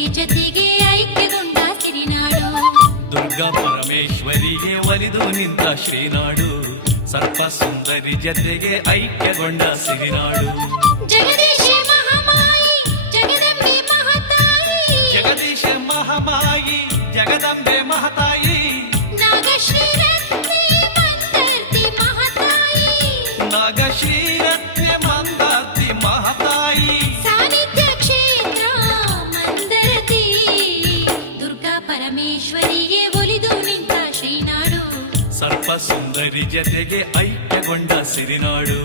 ಸುಂದರಿ ಜತೆಗೆ ಐಕ್ಯಗೊಂಡ ಸಿರಿನಾಡು. ದುರ್ಗಾ ಪರಮೇಶ್ವರಿಗೆ ಒಲಿದು ನಿಂತ ಶ್ರೀನಾಡು, ಸರ್ಪ ಸುಂದರಿ ಜತೆಗೆ ಐಕ್ಯಗೊಂಡ ಸಿರಿನಾಡು. ಜಗದೀಶ ಮಹಾಮಾಯಿ ಜಗದಂಬೆ ಮಹತಾಯಿ, ಜಗದೀಶ ಮಹಾಮಾಯಿ ಜಗದಂಬೆ ಮಹತಾಯಿ, ನಾಗಶ್ರೀ ರತ್ನೆ ಮಂದರ್ತಿ ಮಹತಾಯಿ, ನಾಗಶ್ರೀ ರತ್ನೆ ಮಂದರ್ತಿ ಮಹತಾಯಿ, ಸಾನ್ನಿಧ್ಯ ಕ್ಷೇತ್ರ ಮಂದರತಿ. ದುರ್ಗಾ ಪರಮೇಶ್ವರಿಗೆ ಒಲಿದು ನಿಂತ ಶ್ರೀನಾಡು, ಸರ್ಪ ಸುಂದರಿ ಜತೆಗೆ ಐಕ್ಯಗೊಂಡ ಸಿರಿನಾಡು.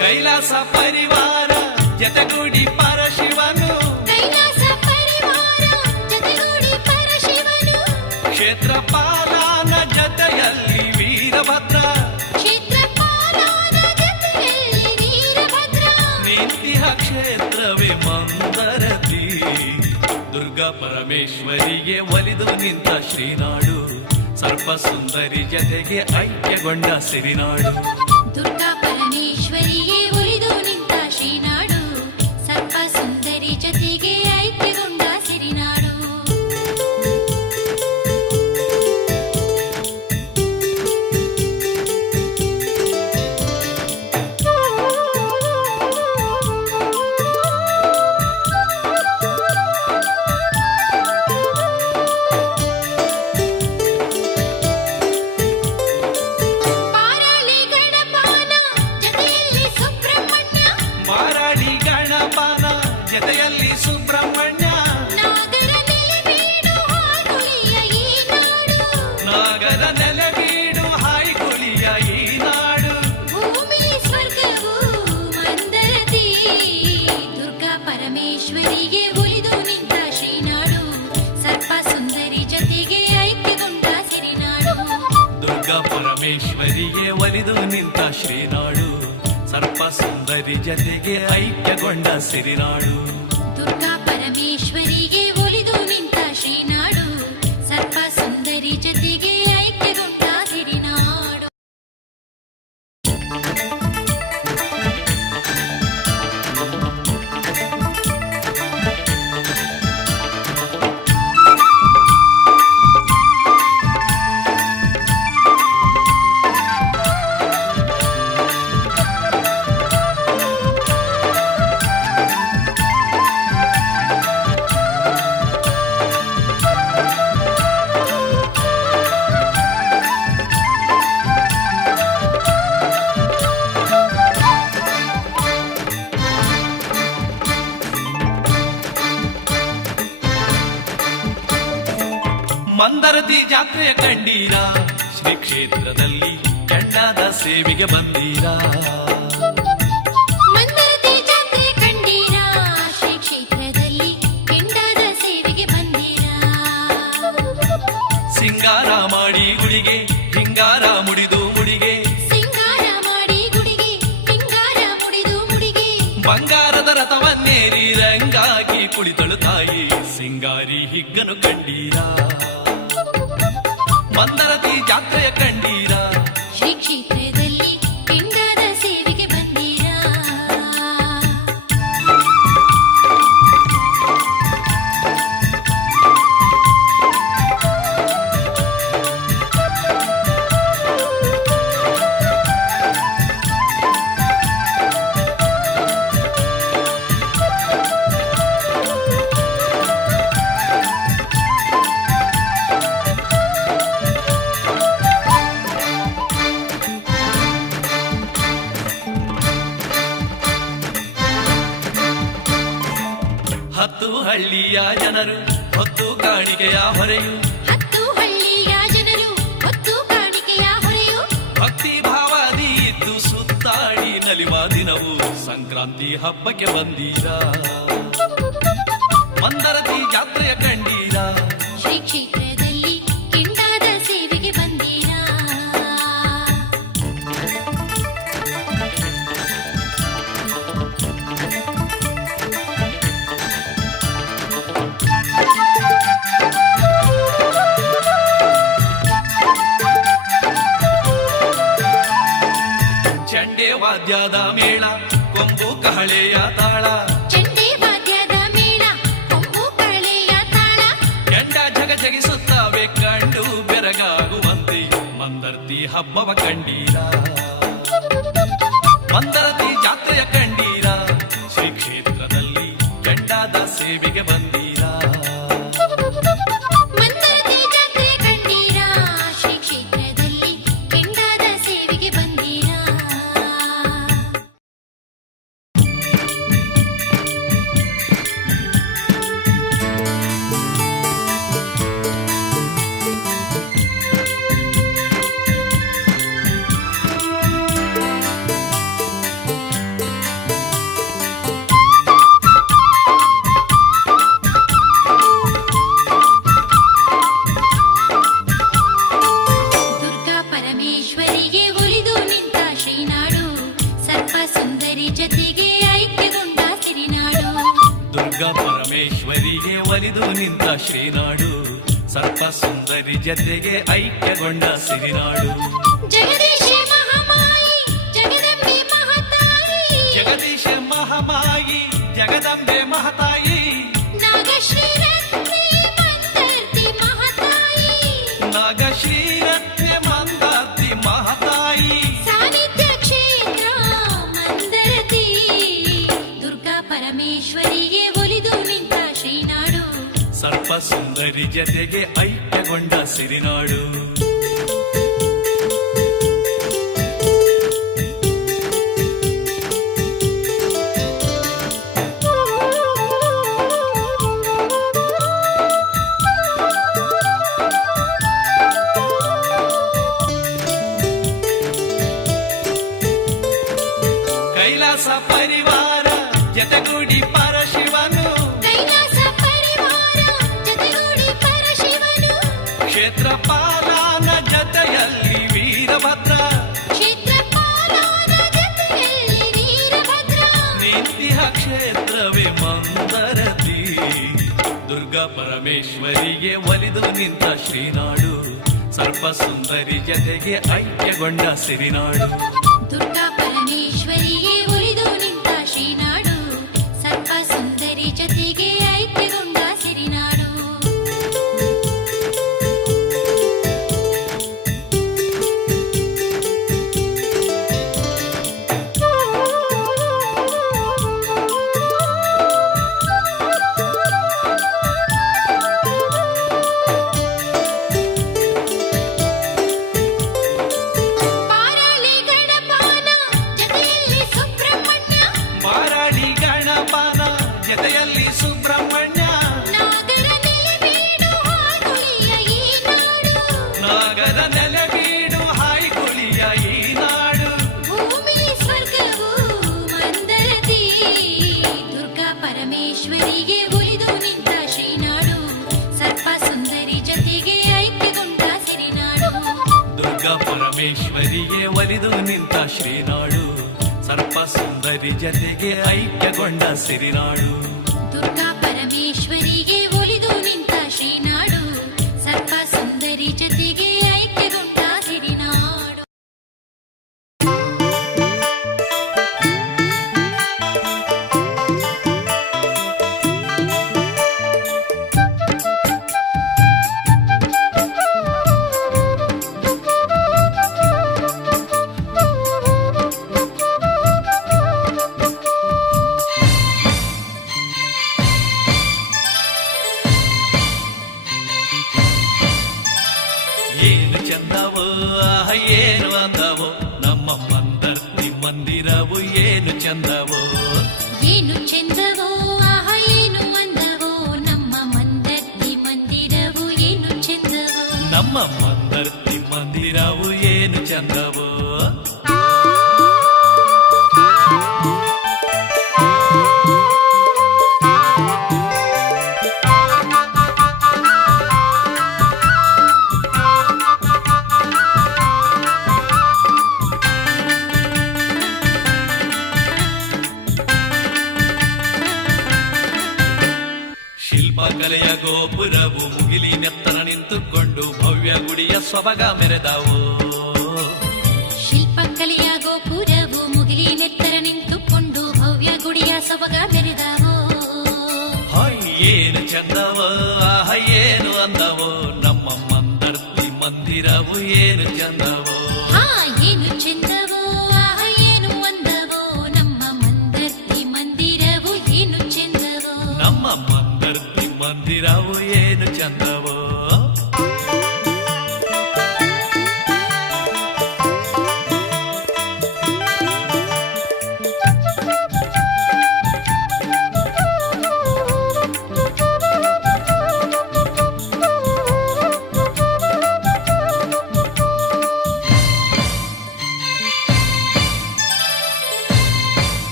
ಕೈಲಾಸ ಪರಿವಾರ ಜತೆಗೂಡಿ ಪರಶಿವನು, ಕೈಲಾಸ ಪರಿವಾರ ಜತೆಗೂಡಿ ಪರಶಿವನು, ಕ್ಷೇತ್ರಪಾಲನ ಜತೆಯಲ್ಲಿ ವೀರಭದ್ರ, ಕ್ಷೇತ್ರಪಾಲನ ಜತೆಯಲ್ಲಿ ವೀರಭದ್ರ, ನೀತಿಹ ಕ್ಷೇತ್ರವೇ ಮಂದರತಿ. ದುರ್ಗಾ ಪರಮೇಶ್ವರಿಗೆ ಒಲಿದು ನಿಂತ ಶ್ರೀನಾಡು, ಸರ್ಪ ಸುಂದರಿ ಜತೆಗೆ ಐಕ್ಯಗೊಂಡ ಸಿರಿನಾಡು. ದುರ್ಗಾ ಪರಮೇಶ್ವರಿಗೆ ಒಲಿದು ನಿಂತ ಶ್ರೀನಾಡು, ಸರ್ಪ ಸುಂದರಿ ಜತೆಗೆ ಐಕ್ಯಗೊಂಡ ಸಿರಿನಾಡು. ಪಾರಾಳಿ ಗಣಪನ ಜತೆಯಲ್ಲಿ ಸುಬ್ರಹ್ಮಣ್ಯ, ಮಾರಾಡಿ ಗಣಪನ ಜತೆಯಲ್ಲಿ ಸುಬ್ರಹ್ಮಣ್ಯ, ನಾಗರ ನೆಲೆಬೀಡು ಹಾಗುಳಿಯ ಈ ನಾಡು, ನಾಗರ ನೆಲೆಬೀಡು ಹಾಯ್ಗುಳಿಯ ಈ ನಾಡು. ಭೂಮಿ ಸ್ವರ್ಗವು ಮಂದರತಿ. ದುರ್ಗಾ ಪರಮೇಶ್ವರಿಗೆ ಒಲಿದು ನಿಂತ ಶ್ರೀನಾಡು, ಸರ್ಪ ಸುಂದರಿ ಜತೆಗೆ ಐಕ್ಯಗೊಂಡ ಸಿರಿನಾಡು. ದುರ್ಗಾ ಪರಮೇಶ್ವರಿಗೆ ಒಲಿದು ನಿಂತ ಶ್ರೀನಾಡು, ಸರ್ಪ ಸುಂದರಿ ಜತೆಗೆ ಐಕ್ಯಗೊಂಡ ಸಿರಿನಾಡು. ದುರ್ಗಾ ಪರಮೇಶ್ವರಿಗೆ ಒಲಿದು ನಿಂತ ಶ್ರೀನಾಡು, ಸರ್ಪ ಸುಂದರಿ ಜತೆಗೆ ಐಕ್ಯಗೊಂಡ ಸಿರಿನಾಡು. ಮಂದರತಿ ಜಾತ್ರೆಯ ಕಂಡೀರಾ, ಶ್ರೀ ಕ್ಷೇತ್ರದಲ್ಲಿ ಕೆಂಡಾದ ಸೇವೆಗೆ ಬಂದೀರಾ. ಮಂದರತಿ ಜಾತ್ರೆ ಕಂಡೀರಾ, ಶ್ರೀ ಕ್ಷೇತ್ರದಲ್ಲಿ ಕೆಂಡಾದ ಸೇವೆಗೆ ಬಂದೀರಾ. ಸಿಂಗಾರ ಮಾಡಿ ಗುಡಿಗೆ ಹಿಂಗಾರ ಮುಡಿದು ಮುಡಿಗೆ, ಸಿಂಗಾರ ಮಾಡಿ ಗುಡಿಗೆ ಹಿಂಗಾರ ಮುಡಿದು ಮುಡಿಗೆ, ಬಂಗಾರದ ರಥವನ್ನೇರಿ ರಂಗಾಗಿ ಕುಳಿತಳು ತಾಯಿ, ಸಿಂಗಾರಿ ಹಿಗ್ಗನು ಕಂಡೀರಾ. ಮಂದರತಿ ಜಾತ್ರೆಯ ಕಂಡೀರಾ, ಶ್ರೀ ಕ್ಷೇತ್ರದಲ್ಲಿ ಕೆಂಡಾದ ಸೇವೆಗೆ ಬಂದೀರಾ. ಹತ್ತು ಹಳ್ಳಿಯ ಜನರು ಹೊತ್ತು ಕಾಣಿಕೆಯ ಹೊರೆಯು, ಹತ್ತು ಹಳ್ಳಿಯ ಜನರು ಹೊತ್ತು ಕಾಣಿಕೆಯ ಹೊರೆಯು, ಭಕ್ತಿ ಭಾವದಿ ಇದ್ದು ಸುತ್ತಾಡಿ ನಲಿವ ದಿನವು ಸಂಕ್ರಾಂತಿ ಹಬ್ಬಕ್ಕೆ ಬಂದೀರಾ. ಮಂದರತಿ ಜಾತ್ರೆಯ ಕಂಡೀರಾ, ಶ್ರೀ ಕ್ಷೇತ್ರದಲ್ಲಿ ಕೆಂಡಾದ ಸೇವೆಗೆ ಬಂದೀರಾ. ಕೊಂಬು ಕಹಳೆಯ ತಾಳ ಚಂಡೆ ವಾದ್ಯದ ಮೇಳ ಕೊಂಬು ಕಹಳೆಯ ತಾಳ ಕೆಂಡ ಜಗ ಜಗಿಸುತ್ತವೆ ಕಂಡು ಬೆರಗಾಗುವಂತೆ ಮಂದರ್ತಿ ಹಬ್ಬವ ಕಂಡೀರ ಮಂದರತಿ ಜಾತ್ರೆಯ ಕಂಡೀರ ಶ್ರೀ ಕ್ಷೇತ್ರದಲ್ಲಿ ಕೆಂಡಾದ ಸೇವೆಗೆ ಬಂದೀರಾ ಮಂದರತಿ ಜಾತ್ರೆ ಕಂಡೀರಾ ಶ್ರೀ ಕ್ಷೇತ್ರದಲ್ಲಿ ಕೆಂಡಾದ ಸೇವೆಗೆ ಬಂದೀರಾ ನಿಂತ ಶ್ರೀನಾಡು ಸರ್ಪ ಸುಂದರಿ ಜತೆಗೆ ಐಕ್ಯಗೊಂಡ ಸಿರಿನಾಡು ಜಗದೀಶ ಮಹಾಮಾಯಿ ಜಗದಂಬೆ ಮಹತಾಯಿ ಜಗದೀಶ ಮಹಾಮಾಯಿ ಜಗದಂಬೆ ಮಹತಾಯಿ ನಾಗಶ್ರೀ ರತ್ನೆ ಮಂದರ್ತಿ ಮಹತಾಯಿ ನಾಗಶ್ರೀ ರತ್ನೆ ಮಂದರ್ತಿ ಮಹತಾಯಿ ಸಾನ್ನಿಧ್ಯ ಕ್ಷೇತ್ರ ಮಂದರತಿ ದುರ್ಗಾ ಪರಮೇಶ್ವರಿಗೆ ಒಲಿದು ನಿಂತ ಶ್ರೀನಾಡು ಸರ್ಪ ಸುಂದರಿ ಜತೆಗೆ ಐಕ್ಯಗೊಂಡ ಸಿರಿನಾಡು ಕೈಲಾಸ ಪರಿವಾರ ಜತೆಗೂಡಿ ಪರಶಿವನು ಕೈಲಾಸ ಪರಿವಾರ ಜತೆಗೂಡಿ ಪರಶಿವನು ಕ್ಷೇತ್ರಪಾಲನ ಜತೆಯಲ್ಲಿ ವೀರಭದ್ರ ಕ್ಷೇತ್ರಪಾಲನ ಜತೆಯಲ್ಲಿ ವೀರಭದ್ರ ನಿಂತಿಹ ಕ್ಷೇತ್ರವೇ ಮಂದರತಿ ದುರ್ಗಾ ಪರಮೇಶ್ವರಿಗೆ ಒಲಿದು ನಿಂತ ಶ್ರೀನಾಡು ಸರ್ಪ ಸುಂದರಿ ಜತೆಗೆ ಐಕ್ಯಗೊಂಡ ಸಿರಿನಾಡು ದುರ್ಗಾ ಪರಮೇಶ್ವರಿಗೆ ಒಲಿದು ನಿಂತ ಶ್ರೀನಾಡು ಸರ್ಪ ಸುಂದರಿ ಜತೆಗೆ ಐಕ್ಯಗೊಂಡ ಸಿರಿನಾಡು ಪಾರಾಳಿ ಗಣಪನ ಜತೆಯಲ್ಲಿ ಸುಬ್ರಹ್ಮಣ್ಯ ಮಾರಾಡಿ ಗಣಪನ ಜತೆಯಲ್ಲಿ ಸುಬ್ರಹ್ಮಣ್ಯ ನಾಗರ ನೆಲೆಬೀಡು ಹಾಡುಳಿಯ ಈ ನಾಡು ನಾಗರ ನೆಲೆಬೀಡು ಹಾಯ್ಗುಳಿಯ ಈ ನಾಡು ಭೂಮಿ ಸ್ವರ್ಗವು ಮಂದರತಿ ದುರ್ಗಾ ಪರಮೇಶ್ವರಿಗೆ ಒಲಿದು ನಿಂತ ಶ್ರೀನಾಡು ಸರ್ಪ ಸುಂದರಿ ಜತೆಗೆ ಐಕ್ಯಗೊಂಡ ಸಿರಿನಾಡು ದುರ್ಗಾ ಪರಮೇಶ್ವರಿಗೆ ಒಲಿದು ನಿಂತ ಶ್ರೀನಾಡು ಸರ್ಪ ಸುಂದರಿ ಜತೆಗೆ ಐಕ್ಯಗೊಂಡ ಸಿರಿನಾಡು ದುರ್ಗಾ ಪರಮೇಶ್ವರಿಗೆ ಒಲಿದು ನಿಂತ ಶ್ರೀನಾಡು ಸರ್ಪ ಸುಂದರಿ ಜತೆಗೆ ಐಕ್ಯಗೊಂಡ ಸಿರಿನಾಡು ಏನು ಚಂದವೋ ಏನು ಅಂದವೋ ನಮ್ಮ ಮಂದರ್ತಿ ಮಂದಿರವು ಏನು ಚಂದವೋ ಏನು ಚೆಂದವೋ ಆಹ ಏನು ಅಂದವೋ ನಮ್ಮ ಮಂದರ್ತಿ ಮಂದಿರವು ಏನು ಚೆಂದವೋ ನಮ್ಮ ಮಂದರ್ತಿ ಮಂದಿರವು ಏನು ಚಂದವೋ ಶಿಲ್ಪಕಲೆಯ ಗೋಪುರವು ಮುಗಿಲಿನೆತ್ತರ ನಿಂತುಕೊಂಡು ಭವ್ಯ ಗುಡಿಯ ಸೊಬಗ ಮೆರೆದವು ಶಿಲ್ಪಕಲೆಯ ಗೋಪುರವು ಮುಗಿಲಿನೆತ್ತರ ನಿಂತುಕೊಂಡು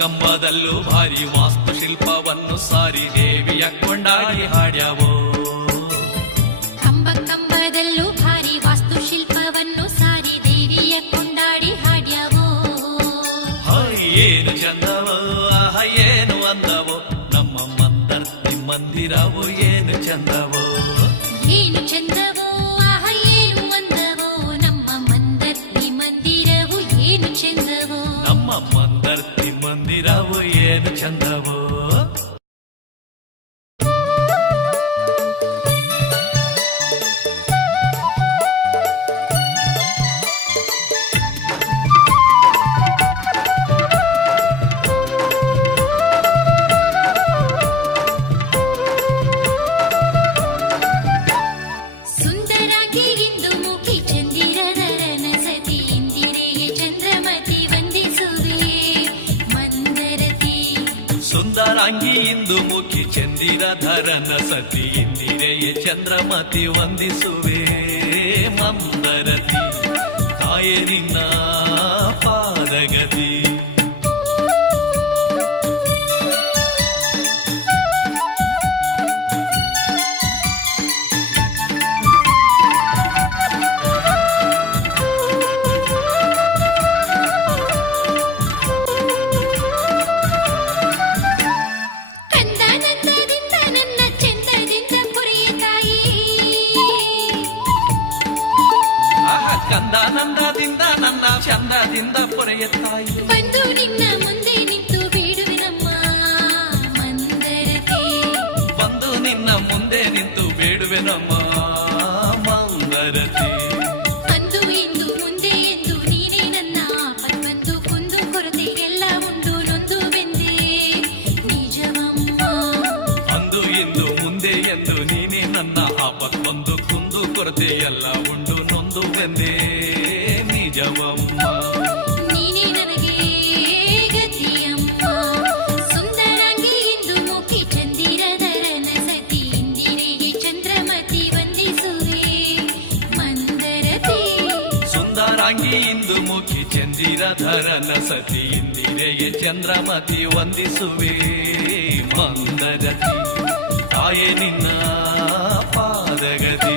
ಕಂಬದಲ್ಲೂ ಭಾರಿ ವಾಸ್ತುಶಿಲ್ಪವನ್ನು ಸಾರಿ ದೇವಿಯ ಕೊಂಡಾಡಿ ಹಾಡ್ಯಾವೋ. ಕಂಬದಲ್ಲೂ ಭಾರಿ ವಾಸ್ತುಶಿಲ್ಪವನ್ನು ಸಾರಿ ದೇವಿಯ ಕೊಂಡಾಡಿ ಹಾಡ್ಯಾವೋ. ಏನು ಚಂದವೋ ಏನು ಅಂದವೋ ನಮ್ಮ ಮಂದರ್ತಿ ಮಂದಿರವು ಏನು ಚಂದವೋ. ಏನು ಚಂದವೋ ಏನು ಅಂದವೋ ನಮ್ಮ ಮಂದರ್ತಿ ಮಂದಿರವು ಏನು ಚಂದವೋ. ನಮ್ಮ ಮಂದರ್ತಿ ಮಂದಿರವು ಏನು ಚಂದವೋ. ಸುಂದರಾಂಗಿ ಇಂದು ಮುಖಿ ಚಂದಿರಧರನ ಸತಿ ಇಂದಿರೆಯ ಚಂದ್ರಮತಿ ವಂದಿಸುವೆ. ಮಂದರತಿ ತಾಯರಿನ ಪಾದಗತಿ. ಕಂದಾನಂದದಿಂದ ನನ್ನ ಚಂದದಿಂದ ಪೊರೆಯ ತಾಯಿ ಬಂದು ನಿನ್ನ ಮುಂದೆ ನಿಂತು ಬೇಡುವೆನಮ್ಮ ಮಂದರತಿ. ಬಂದು ನಿನ್ನ ಮುಂದೆ ನಿಂತು ಬೇಡುವೆನಮ್ಮ ಮಂದರತಿ. ಅಂದು ಇಂದು ಮುಂದೆ ಎಂದು ನೀನೇ ನನ್ನ ಆಪತ್ಬಂದು ಕುಂದು ಕೊರತೆ ಎಲ್ಲ ಉಂಡು ನೊಂದು ಬೆಂದೆ ನಿಜವಮ್ಮ. ಅಂದು ಇಂದು ಮುಂದೆ ಎಂದು ನೀನೇ ನನ್ನ ಆಪತ್ಬಂದು ಕುಂದು ಕೊರತೆ ಎಲ್ಲ ಉಂಡು ನೊಂದು ಬೆಂದೆ ನಿಜವಮ್ಮ. ನೀನೇ ನನಗೆ ಗತಿಯಮ್ಮ. ಸುಂದರಾಂಗಿ ಇಂದು ಮುಖಿ ಚಂದಿರಧರನ ಸತಿ ಇಂದಿರೆಗೆ ಚಂದ್ರಮತಿ ವಂದಿಸುವೆ ಮಂದರತಿ. ಸುಂದರಾಂಗಿ ಇಂದು ಮುಖಿ ಚಂದಿರಧರನ ಸತಿ ಇಂದಿರೆಗೆ ಚಂದ್ರಮತಿ ವಂದಿಸುವೆ ಮಂದರತಿ. ತಾಯೇ ನಿನ್ನ ಪಾದಗತಿ.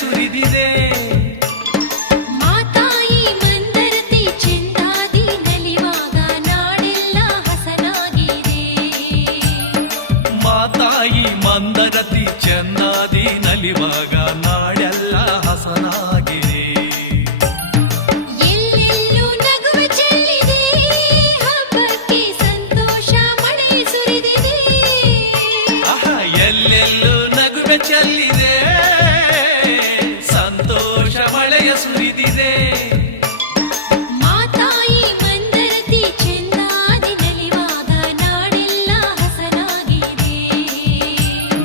ಸುರಿದಿದೆ ಮಾತಾಯಿ ಮಂದರತಿ ಚೆಂದಾದಿ ನಲಿವಾಗ ನಾಡೆಲ್ಲ ಹಸನಾಗಿದೆ. ಮಾತಾಯಿ ಮಂದರತಿ ಚೆಂದಾದಿ ನಲಿವಾಗ ನಾಡೆಲ್ಲ ಹಸನಾಗಿದೆ. ಎಲ್ಲೆಲ್ಲೂ ನಗುವ ಚೆಲ್ಲಿದೆ ಹಬ್ಬಕ್ಕೆ ಸಂತೋಷ ಮಳೆ ಸುರಿದಿದೆ. ಎಲ್ಲೆಲ್ಲೂ ನಗುವೆ ಚೆಲ್ಲಿದೆ ಸಂತೋಷ ಮಳೆಯ ಸುರಿದಿದೆ. ಮಾತಾಯಿ ಮಂದರತಿ ಚೆಂದಾದಿ ನಲಿವಾಗ ನಾಡೆಲ್ಲ ಹಸನಾಗಿದೆ.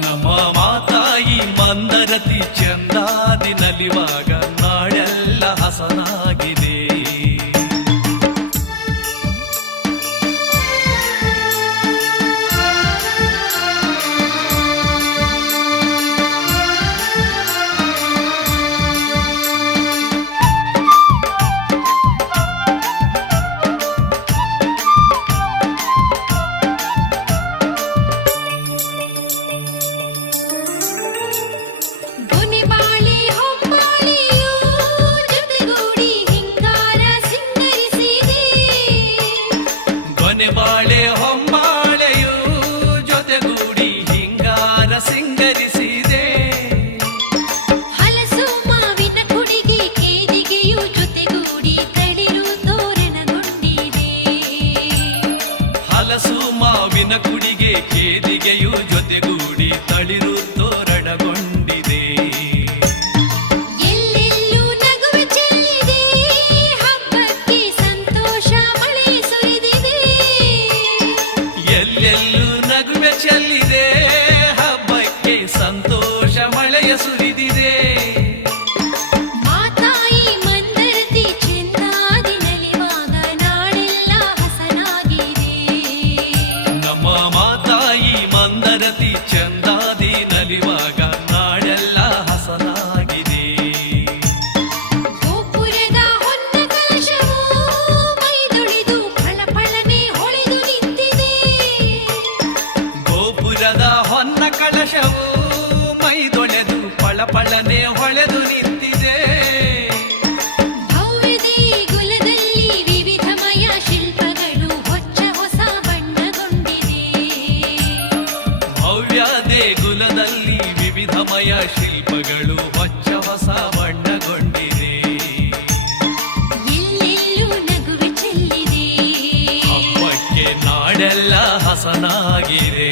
ನಮ್ಮ ಮಾತಾಯಿ ಮಂದರತಿ ಚೆಂದಾದಿ ನಲಿವಾಗ ನಾಡೆಲ್ಲ ಹಸನಾಗಿದೆ. ಬಾಳೆ ಹೊಂಬಾಳೆಯು ಜೊತೆಗೂಡಿ ಹಿಂಗಾರ ಸಿಂಗರಿಸಿದೆ. ಹಲಸು ಮಾವಿನ ಕುಡಿಗೆ ಕೇದಿಗೆಯು ಜೊತೆಗೂಡಿ ತಳಿರು ತೋರಣಗೊಂಡಿದೆ. ಹಲಸು ಮಾವಿನ ಕುಡಿಗೆ ಕೇದಿಗೆಯು ಜೊತೆಗೂಡಿ ತಳಿರು ತೋರಣಗೊಂಡಿದೆ. ಹೊನ್ನ ಕಳಶವು ಮೈದೊಳೆದು ಪಳಪಳನೆ ಹೊಳೆದು ನಿಂತಿದೆ. ಭವ್ಯ ದೇಗುಲದಲ್ಲಿ ವಿವಿಧಮಯ ಶಿಲ್ಪಗಳು ಹೊಚ್ಚ ಹೊಸ ಬಣ್ಣಗೊಂಡಿದೆ. ಭವ್ಯ ದೇಗುಲದಲ್ಲಿ ವಿವಿಧಮಯ ಶಿಲ್ಪಗಳು ಹೊಚ್ಚ ಹೊಸ ಬಣ್ಣಗೊಂಡಿದೆ. ಎಲ್ಲೆಲ್ಲೂ ನಗುವೆ ಚೆಲ್ಲಿದೆ. ಹಬ್ಬಕ್ಕೆ ನಾಡೆಲ್ಲ ಹಸನಾಗಿದೆ.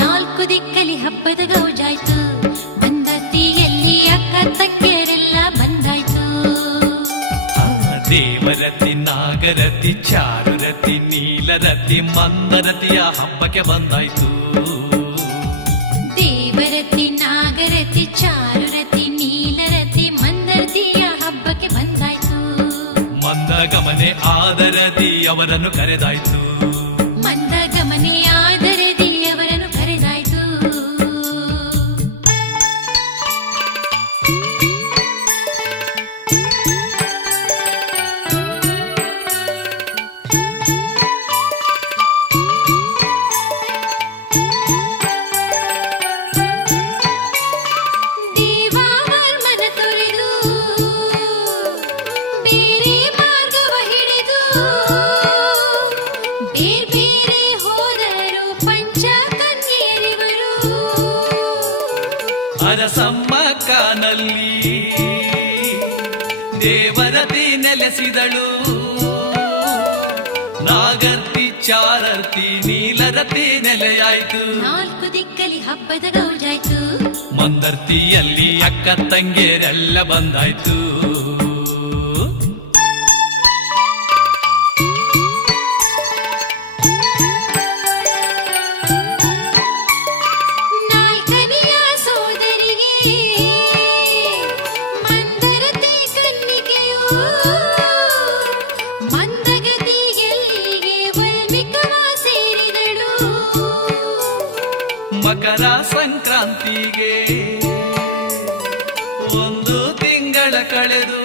ನಾಲ್ಕು ದಿಕ್ಕಲಿ ಹಬ್ಬದ ಗೌಜಾಯ್ತು. ಬಂದತಿಯಲ್ಲಿ ಅಕ್ಕ ತಂಗಿಯರೆಲ್ಲ ಬಂದಾಯ್ತು. ದೇವರತಿ, ನಾಗರತಿ, ಚಾರುರತಿ, ನೀಲರತಿ, ಮಂದರತಿಯ ಹಬ್ಬಕ್ಕೆ ಬಂದಾಯ್ತು. ದೇವರತಿ, ನಾಗರತಿ, ಚಾರುರತಿ, ನೀಲರತಿ, ಮಂದರತಿಯ ಹಬ್ಬಕ್ಕೆ ಬಂದಾಯ್ತು. ಮಂದಗಮನೆ ಆದರತಿ ಅವರನ್ನು ಕರೆದಾಯ್ತು. ಮಂದಗಮನೆ ಆದರದಿ ಅವರನ್ನು ಕರೆದಾಯ್ತು. ದೇವಾವರ್ಮನ ತೊರೆದು ಬೇರೆ ಮಾರ್ಗವ ಹಿಡಿದು ಬೇರೆ ಹೋದರು ಪಂಚ ಕನ್ಯರಿವರು. ಅರಸಮ್ಮ ಕಾನಲ್ಲಿ ದೇವರತಿ ನೆಲೆಸಿದಳು. ನಾಗರ್ತಿ, ಚಾರರ್ತಿ, ನೀಲರತಿ ನೆಲೆಯಾಯ್ತು. ನಾಲ್ಕು ದಿಕ್ಕಲಿ ಹಬ್ಬದ ಗೌಜಾಯ್ತು. ಮಂದರ್ತಿಯಲ್ಲಿ ಅಕ್ಕ ತಂಗಿಯರೆಲ್ಲ ಬಂದಾಯ್ತು. ನಾಲ್ಕನೆಯ ಸೋದರಿಗೆ ಮಂದರತಿ ಕನ್ನಿಕೆಯು ಮಂದಗತಿಯಲ್ಲಿಗೆ ವಲ್ಮಿಕವ ಸೇರಿದಳು. ಮಕರ ಸಂಕ್ರಾಂತಿಗೆ ಒಂದು ತಿಂಗಳ ಕಳೆದು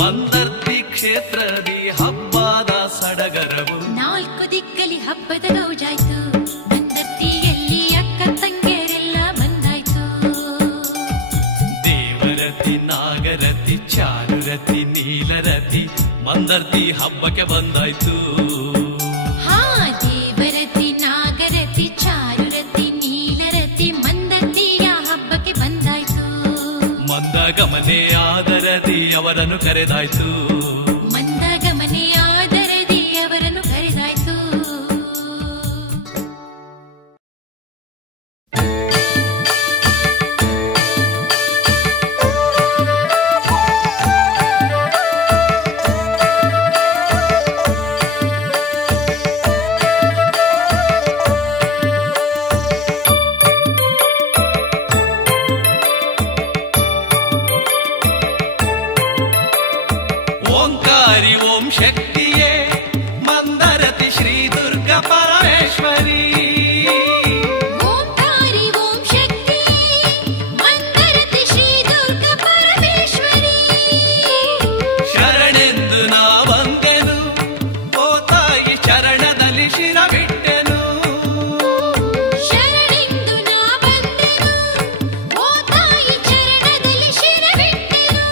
ಮಂದರ್ತಿ ಕ್ಷೇತ್ರದಿ ಹಬ್ಬದ ಸಡಗರವು. ನಾಲ್ಕು ದಿಕ್ಕಲಿ ಹಬ್ಬದ ಗೌಜಾಯ್ತು. ಮಂದರ್ತಿಯಲ್ಲಿ ಅಕ್ಕ ತಂಗಿಯರೆಲ್ಲ ಬಂದಾಯ್ತು. ದೇವರತಿ, ನಾಗರತಿ, ಚಾರುರತಿ, ನೀಲರತಿ, ಮಂದರ್ತಿ ಹಬ್ಬಕ್ಕೆ ಬಂದಾಯ್ತು. ಹಾ, ದೇವರತಿ, ನಾಗರತಿ, ಚಾರುರತಿ, ನೀಲರತಿ, ಮಂದರ್ತಿಯ ಹಬ್ಬಕ್ಕೆ ಬಂದಾಯ್ತು. ಮಂದಗಮನೆ ಆದರದಿ ಅವರನ್ನು ಕರೆದಾಯ್ತು. ಮಂದಗಮನೆ ಆದರದಿ ಅವರನ್ನು ಕರೆದಾಯ್ತು. ಓಂಕಾರಿ ಓಂ ಶಕ್ತಿಯೇ ಮಂದರತಿ ಶ್ರೀ ದುರ್ಗ ಪರಮೇಶ್ವರಿ. ಓಂಕಾರಿ ಓಂ ಶಕ್ತಿ ಮಂದರತಿ ಶ್ರೀ ದುರ್ಗ ಪರಮೇಶ್ವರಿ. ಶರಣೆಂದು ನಾ ಬಂದೆನು, ಓ ತಾಯಿ ಚರಣದಲ್ಲಿ ಶಿರಬಿಟ್ಟೆನು. ಶರಣೆಂದು ನಾ ಬಂದೆನು, ಓ ತಾಯಿ ಚರಣದಲ್ಲಿ ಶಿರಬಿಟ್ಟೆನು.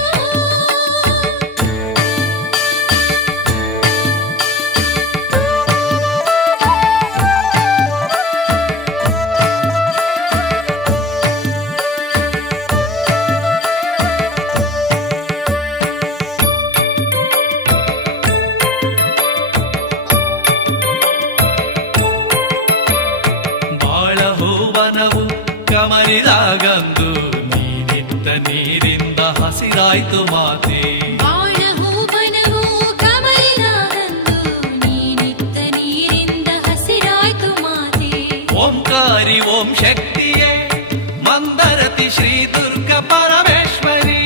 ಬಾಳ ಹೂವನವು ಕಮರಿದಾಗಂದು ನೀನಿತ್ತ ನೀರಿಂದ ಹಸಿರಾಯ್ತು ಮಾತೆ. ಬಾಳ ಹೂವನವು ಕಮಲಿನಾಗಂದು ನೀನಿತ್ತ ನೀರಿಂದ ಹಸಿರಾಯ್ತು ಮಾತೆ. ಓಂಕಾರಿ ಓಂ ಶಕ್ತಿಯೇ ಮಂದರತಿ ಶ್ರೀ ದುರ್ಗ ಪರಮೇಶ್ವರಿ.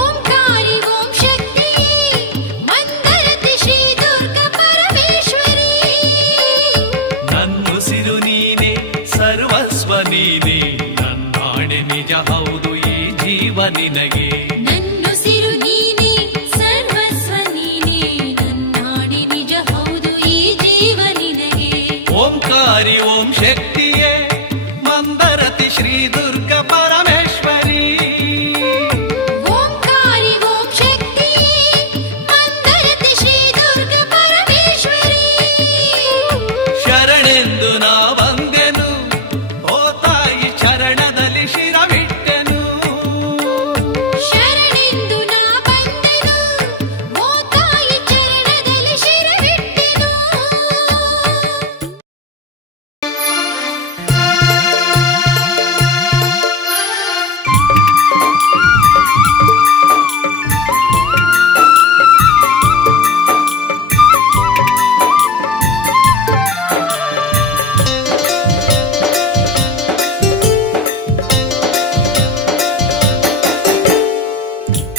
ಓಂಕಾರಿ ಓಂ ಶಕ್ತಿ ಮಂದರತಿ ಶ್ರೀ ದುರ್ಗ ಪರಮೇಶ್ವರಿ. ಓಂಕಾರಿ ಓಂ ಶಕ್ತಿಯೇ ಮಂದರತಿ ಶ್ರೀ ದುರ್ಗ ಪರಮೇಶ್ವರಿ. ಓಂಕಾರಿ ಓಂ ಶಕ್ತಿಯೇ ಮಂದರತಿ ಶ್ರೀ ದುರ್ಗ ಪರಮೇಶ್ವರಿ. ಶರಣೆಂದು ನಾ ಬಂದೆನು ಓ ತಾಯಿ ಚರಣದಲ್ಲಿ ಶಿರವಿಟ್ಟೆನು. ಶರಣೆಂದು ನಾ ಬಂದೆನು ಓ ತಾಯಿ ಚರಣದಲ್ಲಿ ಶಿರವಿಟ್ಟೆನು.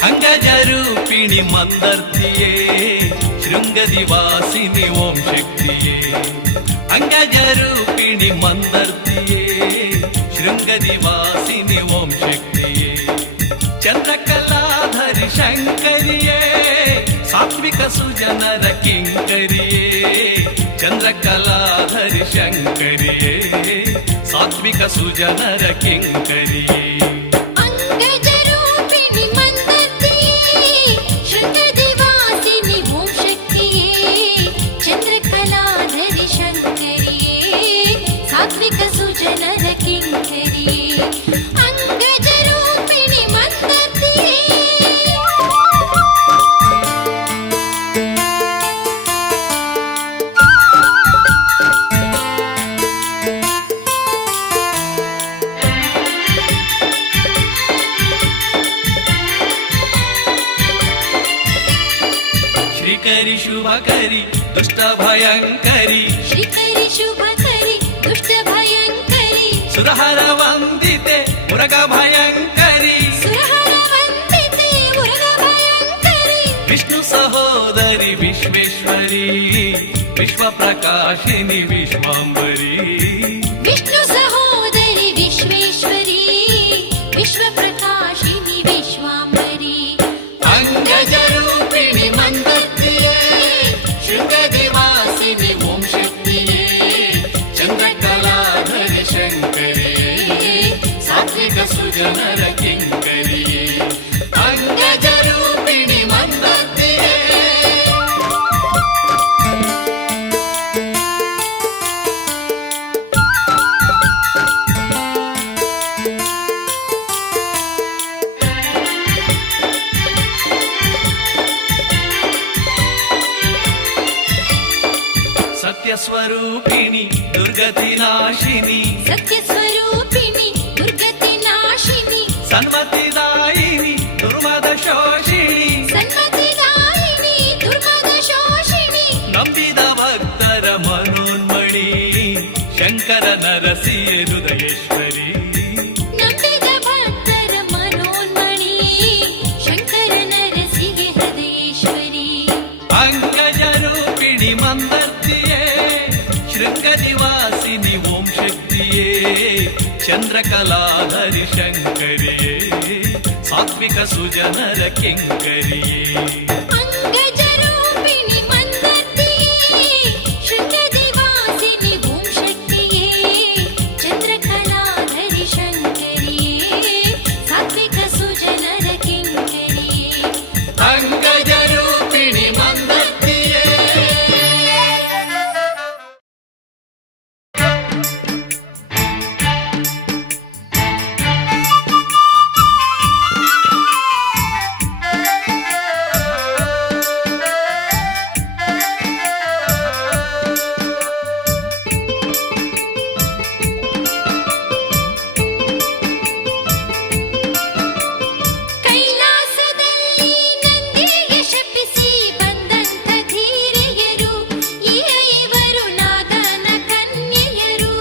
ಅಂಗಜರೂಪಿಣಿ ಮಂದರ್ತಿಯೇ ಶೃಂಗದಿವಾಸಿನಿ ಓಂ ಶಕ್ತಿಯೇ. ಅಂಗಜರೂಪಿಣಿ ಮಂದರ್ತಿಯೇ ಶೃಂಗದಿವಾಸಿನಿ ಓಂ ಶಕ್ತಿಯೇ. ಚಂದ್ರಕಲಾಧರಿ ಶಂಕರಿಯೇ ಸಾತ್ವಿಕ ಸುಜನರ ಕಿಂಕರಿಯೇ. ಚಂದ್ರಕಲಾಧರಿ ಶಂಕರಿಯೇ ಸಾತ್ವಿಕ ಸುಜನರ ಕಿಂಕರಿಯೇ. ಅಂಗಜರೂಪಿಣಿ ಮಂದರ್ತಿಯೇ ಶೃಂಗದಿವಾಸಿನಿ ಓಂ ಶಕ್ತಿಯೇ. ಚಂದ್ರಕಲಾಧರಿ ಶಂಕರಿಯೇ ಸಾತ್ವಿಕ ಸುಜನರ ಕಿಂಕರಿಯೇ. ಅಂಗಜರೂಪಿಣಿ ಮಂದರ್ತಿಯೇ. ಶ್ರೀಕರಿ ಶುಭಕರಿ ದುಷ್ಟ ಭಯಂಕರಿ. ಶ್ರೀಕರಿ ಶುಭಕರಿ ದುಷ್ಟ ಭಯಂಕರಿ. ಸುರಹರ ವಂದಿತೆ ಮುರಗ ಭಯಂಕರಿ. ಸುರಹರ ವಂದಿತೆ ಮುರುಘ ಭಯಂಕರಿ. ವಿಷ್ಣು ಸಹೋದರಿ ವಿಶ್ವೇಶ್ವರಿ ವಿಶ್ವ ಪ್ರಕಾಶಿನಿ ವಿಶ್ವಾಂಬರಿ. ವಿಷ್ಣು ಸಹೋದರಿ ವಿಶ್ವೇಶ್ವರಿ ವಿಶ್ವ ಪ್ರಕಾಶಿನಿ ವಿಶ್ವಾಂಬರಿ. ಅಂಗಜರೂಪಿಣಿ ಮಂದರ್ತಿಯೇ ಶೃಂಗದಿವಾಸಿನಿ ಓಂ ಶಕ್ತಿಯೇ. ಚಂದ್ರಕಲಾಧರಿ ಶಂಕರಿಯೇ ಸಾತ್ವಿಕ ಸುಜನರ ಕಿಂಕರಿಯೇ. ಅಂಗಜರೂಪಿಣಿ ಮಂದರ್ತಿಯೇ. ಸತ್ಯಸ್ವರೂಪಿಣಿ ದುರ್ಗತಿ ನಾಶಿನಿ. ಸತ್ಯಸ್ವರೂಪಿಣಿ ದುರ್ಗತಿ ನಾಶಿನಿ. ಸನ್ಮತಿದಾಯಿನಿ ದುರ್ಮದ ಶೋಷಿಣಿ. ಸನ್ಮತಿದಾಯಿನಿ ದುರ್ಮದ ಶೋಷಿಣಿ. ನಂಬಿದ ಭಕ್ತರ ಮನೋನ್ಮಣಿ ಶಂಕರ ನರಸಿಯೇ ಹೃದಯೇಶ್ವರಿ. ನಂಬಿದ ಭಕ್ತರ ಮನೋನ್ಮಣಿ ಶಂಕರ ನರಸಿಗೆ ಹೃದಯೇಶ್ವರಿ. ಅಂಗಜರೂಪಿಣಿ ಮಂದರ್ತಿಯೇ ಶೃಂಗದಿವಾಸಿನಿ ಓಂ ಶಕ್ತಿಯೇ. ಚಂದ್ರಕಲಾಧರಿ ಶಂಕರಿಯೇ ಸಾತ್ವಿಕ ಸುಜನರ ಕಿಂಕರಿಯೇ. ಅಂಗಜರೂಪಿಣಿ ಮಂದರ್ತಿಯೇ ಶೃಂಗದಿವಾಸಿನಿ ಓಂ ಶಕ್ತಿಯೇ. ಚಂದ್ರಕಲಾಧರಿ ಶಂಕರಿಯೇ ಸಾತ್ವಿಕ ಸುಜನರ ಕಿಂಕರಿಯೇ. ಅಂಗಜರೂಪಿಣಿ ಮಂದರ್ತಿಯೇ. ಕೈಲಾಸದಲ್ಲಿ ನಂದಿಗೆ ಶಪಿಸಿ ಬಂದಂತ ಧೀರೆಯರು ಈ ಐವರು ನಾಗನ ಕನ್ಯೆಯರು.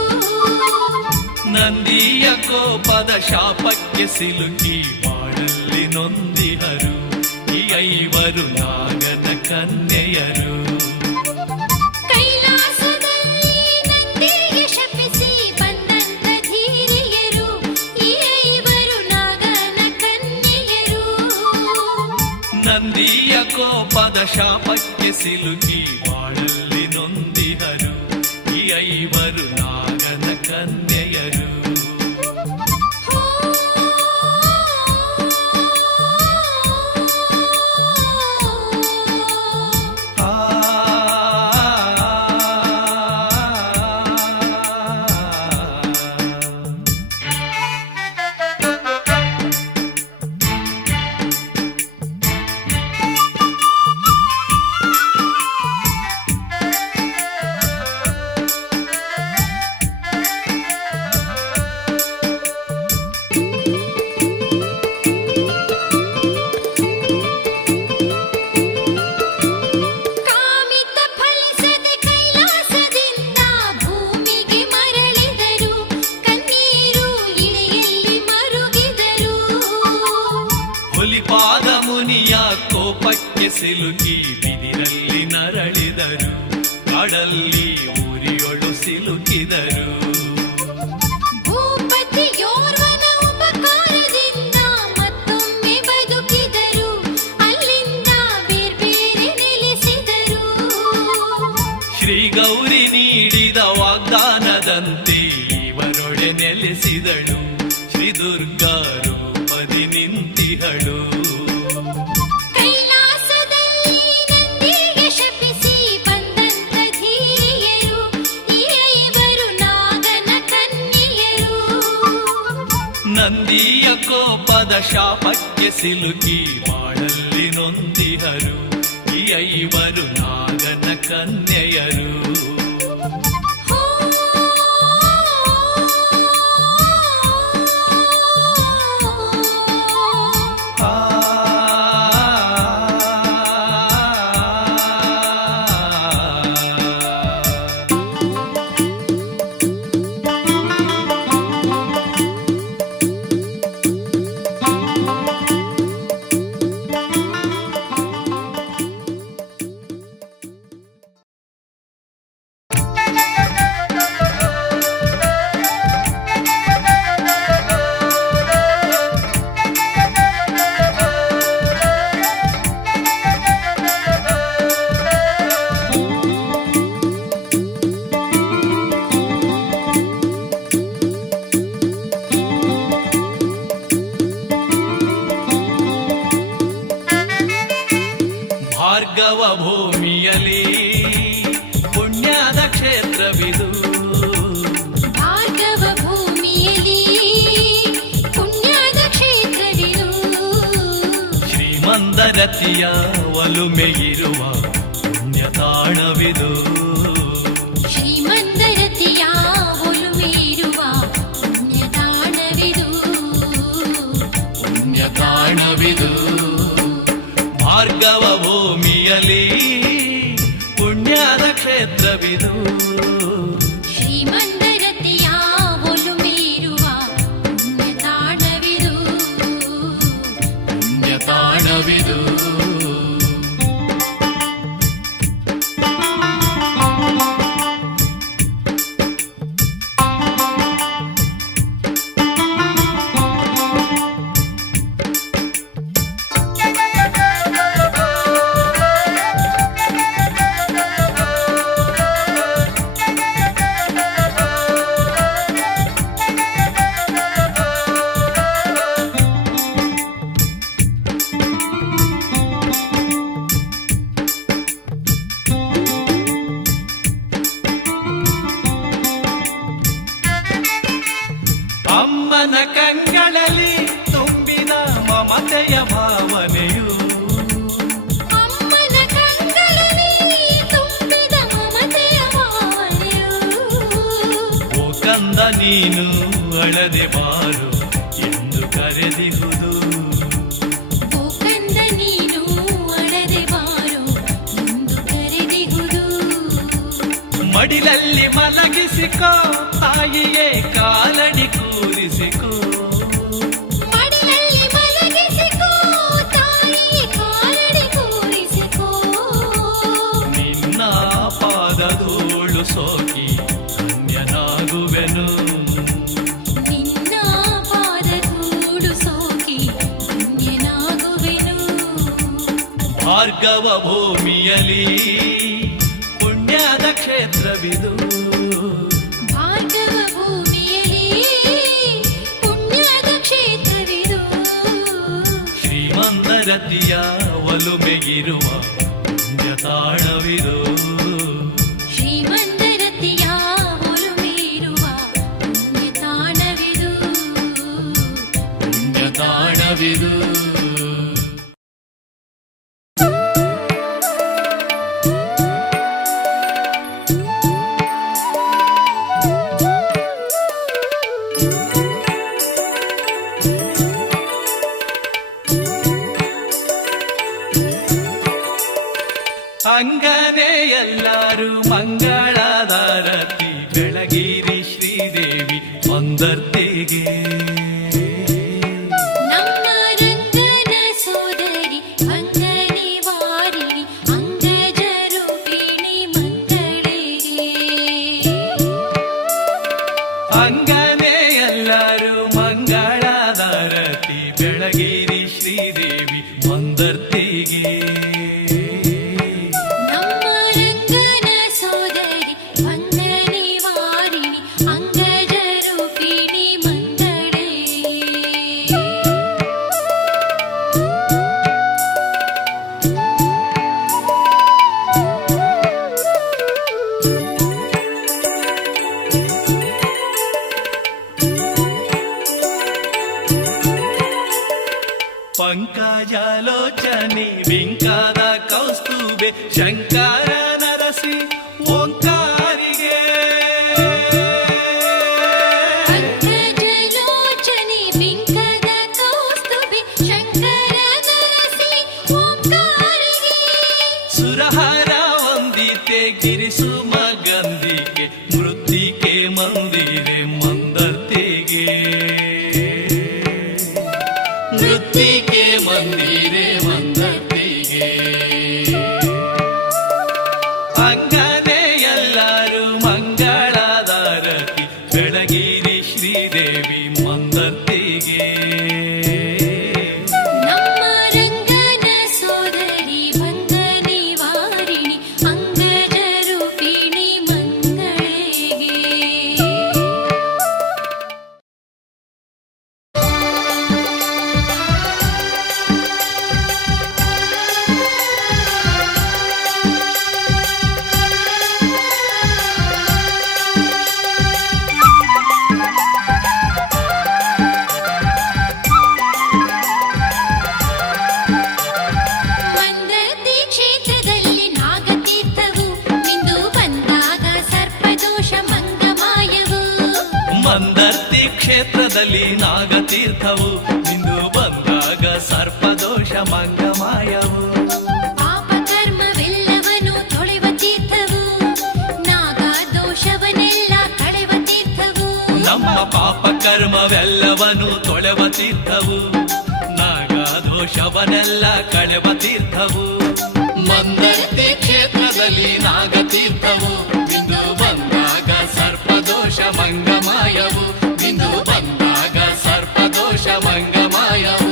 ನಂದಿಯ ಕೋಪದ ಶಾಪಕ್ಕೆ ಸಿಲುಕಿ ಮಾಡಲ್ಲಿ ನೊಂದಿಹರು ಈ ಐವರು ನಾಗನ ಕನ್ಯೆಯರು. ಕೈಲಾಸದಲ್ಲಿ ನಂದಿಗೆ ಶಪಿಸಿ ಬಂದಂತ ಧೀರೆಯರು ಈ ಐವರು ನಾಗನ ಕನ್ಯೆಯರು. ನಂದಿಯ ಕೋಪದ ಶಾಪಕ್ಕೆ ಸಿಲುಕಿ ಮಾಡಲ್ಲಿ ನೊಂದಿಹರು ಈ ಐವರು ಬೆಂಕಿ ಉರಿಯೊಳು ಸಿಲುಕಿದರು. ಭೂಪತಿಯೋರ್ವನ ಉಪಕಾರದಿಂದ ಮತ್ತೊಮ್ಮೆ ಬದುಕಿದರು, ಅಲ್ಲಿಂದ ಬೇರ್ಬೇರೆ ನೆಲೆಸಿದರು. ಶ್ರೀ ಗೌರಿ ನೀಡಿದ ವಾಗ್ದಾನದಂತೆ ಇವರೊಡೆ ನೆಲೆಸಿದಳು, ಶ್ರೀ ದುರ್ಗಾ ರೂಪದಿ ನಿಂತಿಹಳು. ಕೈಲಾಸದಲ್ಲಿ ನಂದಿಗೆ ಶಪಿಸಿ ಬಂದಂತ ಧೀರಿಯರು, ಈ ಐವರು ನಾಗನ ಕನ್ಯೆಯರು. ನಂದಿಯ ಕೋಪದ ಶಾಪಕ್ಕೆ ಸಿಲುಕಿ ಬಾಳಲ್ಲಿ ನೊಂದಿಹರು, ಈ ಐವರು ನಾಗನ ಕನ್ಯೆಯರು. ಭಾರ್ಗವ ಭೂಮಿಯಲ್ಲಿ ಪುಣ್ಯದ ಕ್ಷೇತ್ರವಿದು, ಭಾರ್ಗವ ಭೂಮಿಯಲ್ಲಿ ಪುಣ್ಯದ ಕ್ಷೇತ್ರವಿದು. ಶ್ರೀಮಂದರತಿಯ ಒಲುಮೆಯಿರುವ ಪುಣ್ಯ ತಾಣವಿದು, ಶ್ರೀಮಂದರತಿಯ ಒಲುಮೆಯಿರುವ ಪುಣ್ಯ ತಾಣವಿದು, ಪುಣ್ಯ ತಾಣವಿದು. ಭಾರ್ಗವ ಭೂಮಿಯಲ್ಲಿ ಪುಣ್ಯದ ಕ್ಷೇತ್ರವಿದು, ಶ್ರೀಮಂದರತಿಯ ಒಲುಮೆಯಿರುವ ಪುಣ್ಯ ತಾಣವಿದು, ಪುಣ್ಯ ತಾಣವಿದು. ಅಮ್ಮನ ಕಂಗಳಲ್ಲಿ ತುಂಬಿದ ಮಮತೆಯ ಭಾವನೆಯು, ಅಮ್ಮನ ಕಂಗಳಲ್ಲಿ ತುಂಬಿದ ಮಮತೆಯ ಭಾವನೆಯು. ಓ ಕಂದ ನೀನು ಅಳದೆ ಬಾರು ಎಂದು ಕರೆದಿಹುದು, ಓ ಕಂದ ನೀನು ಅಳದೆ ಬಾರು ಎಂದು ಕರೆದಿಹುದು. ಮಡಿಲಲ್ಲಿ ಮಲಗಿಸಿಕೋ ತಾಯಿಯೇ ಕಾಲಡಿ ಕೂರಿಸಿಕೋ, ಮಡಿಲಲ್ಲಿ ಮಲಗಿಸಿಕೋ ತಾಯಿ ಕಾಲಡಿ ಕೂರಿಸಿಕೋ. ನಿನ್ನ ಪಾದಧೂಳು ಸೋಕಿ ಧನ್ಯನಾಗುವೆನು, ನಿನ್ನ ಪಾದಧೂಳು ಸೋಕಿ ಧನ್ಯನಾಗುವೆನು. ಭಾರ್ಗವ ಭೂಮಿಯಲ್ಲಿ ಪುಣ್ಯದ ಕ್ಷೇತ್ರವಿದು, ಭಾರ್ಗವ ಭೂಮಿಯಲ್ಲಿ ಪುಣ್ಯದ ಕ್ಷೇತ್ರವಿದು. ಶ್ರೀಮಂದರತಿಯ ಒಲುಮೆಗಿರುವ ಪುಣ್ಯ ತಾಣವಿದು, ಶ್ರೀಮಂದರತಿಯ ಒಲುಮೆಯಿರುವ ಪುಣ್ಯ ತಾಣವಿದು, ಪುಣ್ಯ ತಾಣವಿದು. ಅಂಗನೇ ಎಲ್ಲರೂ ಮಂಗಳಾದಾರತಿ ಬೆಳಗಿರಿ ಶ್ರೀದೇವಿ ಒಂದರ್ತಿಗೆ. ನಮ್ಮ ರಂಗನ ಸೋದರಿ ಅಂಗನಿ ವಾರಿಣಿ ಅಂಗಜರು ಪಿಣಿ ಮಂಗಳಿಗೆ. ಪಂಕಜಾಲೋಚನಿ ಬಿಂಕಾದ ಕೌಸ್ತುಭೆ ಶಂಕರ ನರಸಿ ಓಂಕಾರಿಗೆ ಪಂಕಜಾಲೋಚನಿ ಬಿಂಕಾದ ಕೌಸ್ತುಭೆ ಶಂಕರ ನರಸಿ ಓಂಕಾರಿಗೆ ಸುರಹರ ವಂದಿತೆ ಗಿರಿಸು ಮಗಂದಿಗೆ ಮೃತ್ತಿಕೆ ಮಂದಿರೆ ಮಂದರ್ತಿಗೆ ಮೃತ್ತಿಕೆ ಮಂದಿರೆ ಮಂದರ್ತಿಗೆ ಅಂಗನೆ ಎಲ್ಲರೂ ಮಂಗಳಾದಾರತಿ ಬೆಳಗಿರಿ ಶ್ರೀದೇವಿ ಮಂದರ್ತಿಗೆ ನಮ್ಮ ರಂಗನ ಸೋದರಿ ಬಂಧನಿ ವಾರಿಣಿ ಅಂಗಜ ರೂಪಿಣಿ ಮಂಗಳಿಗೆ ಮಂದರ್ತಿ ಕ್ಷೇತ್ರದಲ್ಲಿ ನಾಗತೀರ್ಥವು ಇಂದು ಬಂದಾಗ ಸರ್ಪದೋಷ ಮಂಗಮಾಯವು ಮಂದರ್ತಿ ಕ್ಷೇತ್ರದಲ್ಲಿ ನಾಗತೀರ್ಥವು ಇಂದು ಬಂದಾಗ ಸರ್ಪದೋಷ ಮಂಗಮಾಯವು ಪಾಪಕರ್ಮವೆಲ್ಲವನು ತೊಳೆವ ತೀರ್ಥವು ನಾಗದೋಷವನ್ನೆಲ್ಲ ಕಳೆವ ತೀರ್ಥವು ನಮ್ಮ ಪಾಪ ಕರ್ಮವೆಲ್ಲವನು ತೊಳೆವ ತೀರ್ಥವು ನಾಗದೋಷವನ್ನೆಲ್ಲ ಕಳೆವ ತೀರ್ಥವು ಮಂದರ್ತಿ ಕ್ಷೇತ್ರದಲ್ಲಿ ನಾಗತೀರ್ಥವು ಇಂದು ಬಂದಾಗ ಸರ್ಪದೋಷ ಮಂಗಮಾಯವು ಇಂದು ಬಂದಾಗ ಸರ್ಪದೋಷ ಮಂಗಮಾಯವು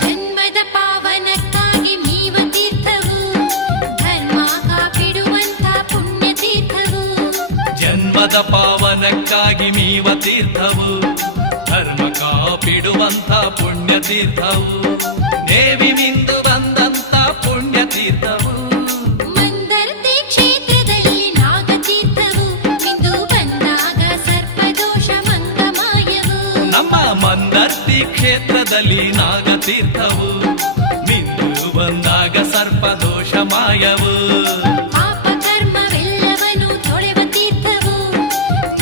ಜನ್ಮದ ಪಾವನಕ್ಕಾಗಿ ಮೀವ ತೀರ್ಥವು ಧರ್ಮ ಕಾಪಿಡುವಂಥ ಪುಣ್ಯ ತೀರ್ಥವು ಜನ್ಮದ ಪಾವನಕ್ಕಾಗಿ ಮೀವ ತೀರ್ಥವು ಧರ್ಮ ಕಾಪಿಡುವಂಥ ಪುಣ್ಯ ತೀರ್ಥವು ದೇವಿ ಮಿಂದು ಬಂದಂತ ಪುಣ್ಯ ತೀರ್ಥವು ಮಂದರ್ತಿ ಕ್ಷೇತ್ರದಲ್ಲಿ ನಾಗತೀರ್ಥವು ಇಂದು ಬಂದಾಗ ಸರ್ಪದೋಷ ಮಂಗಮಾಯವು ನಮ್ಮ ಮಂದರ್ತಿ ಕ್ಷೇತ್ರದಲ್ಲಿ ನಾಗತೀರ್ಥವು ಮಿಂದು ಬಂದಾಗ ಸರ್ಪದೋಷ ಮಾಯವು ಪಾಪಕರ್ಮವೆಲ್ಲವನು ತೊಳೆವ ತೀರ್ಥವು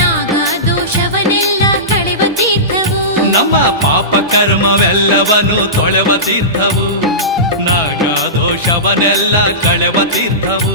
ನಾಗದೋಷವನ್ನೆಲ್ಲ ಕಳೆವ ತೀರ್ಥವು ನಮ್ಮ ಪಾಪ ಕರ್ಮವೆಲ್ಲವನು ತೊಳೆವ ತೀರ್ಥವು ನಾಗದೋಷವನ್ನೆಲ್ಲ ಕಳೆವ ತೀರ್ಥವು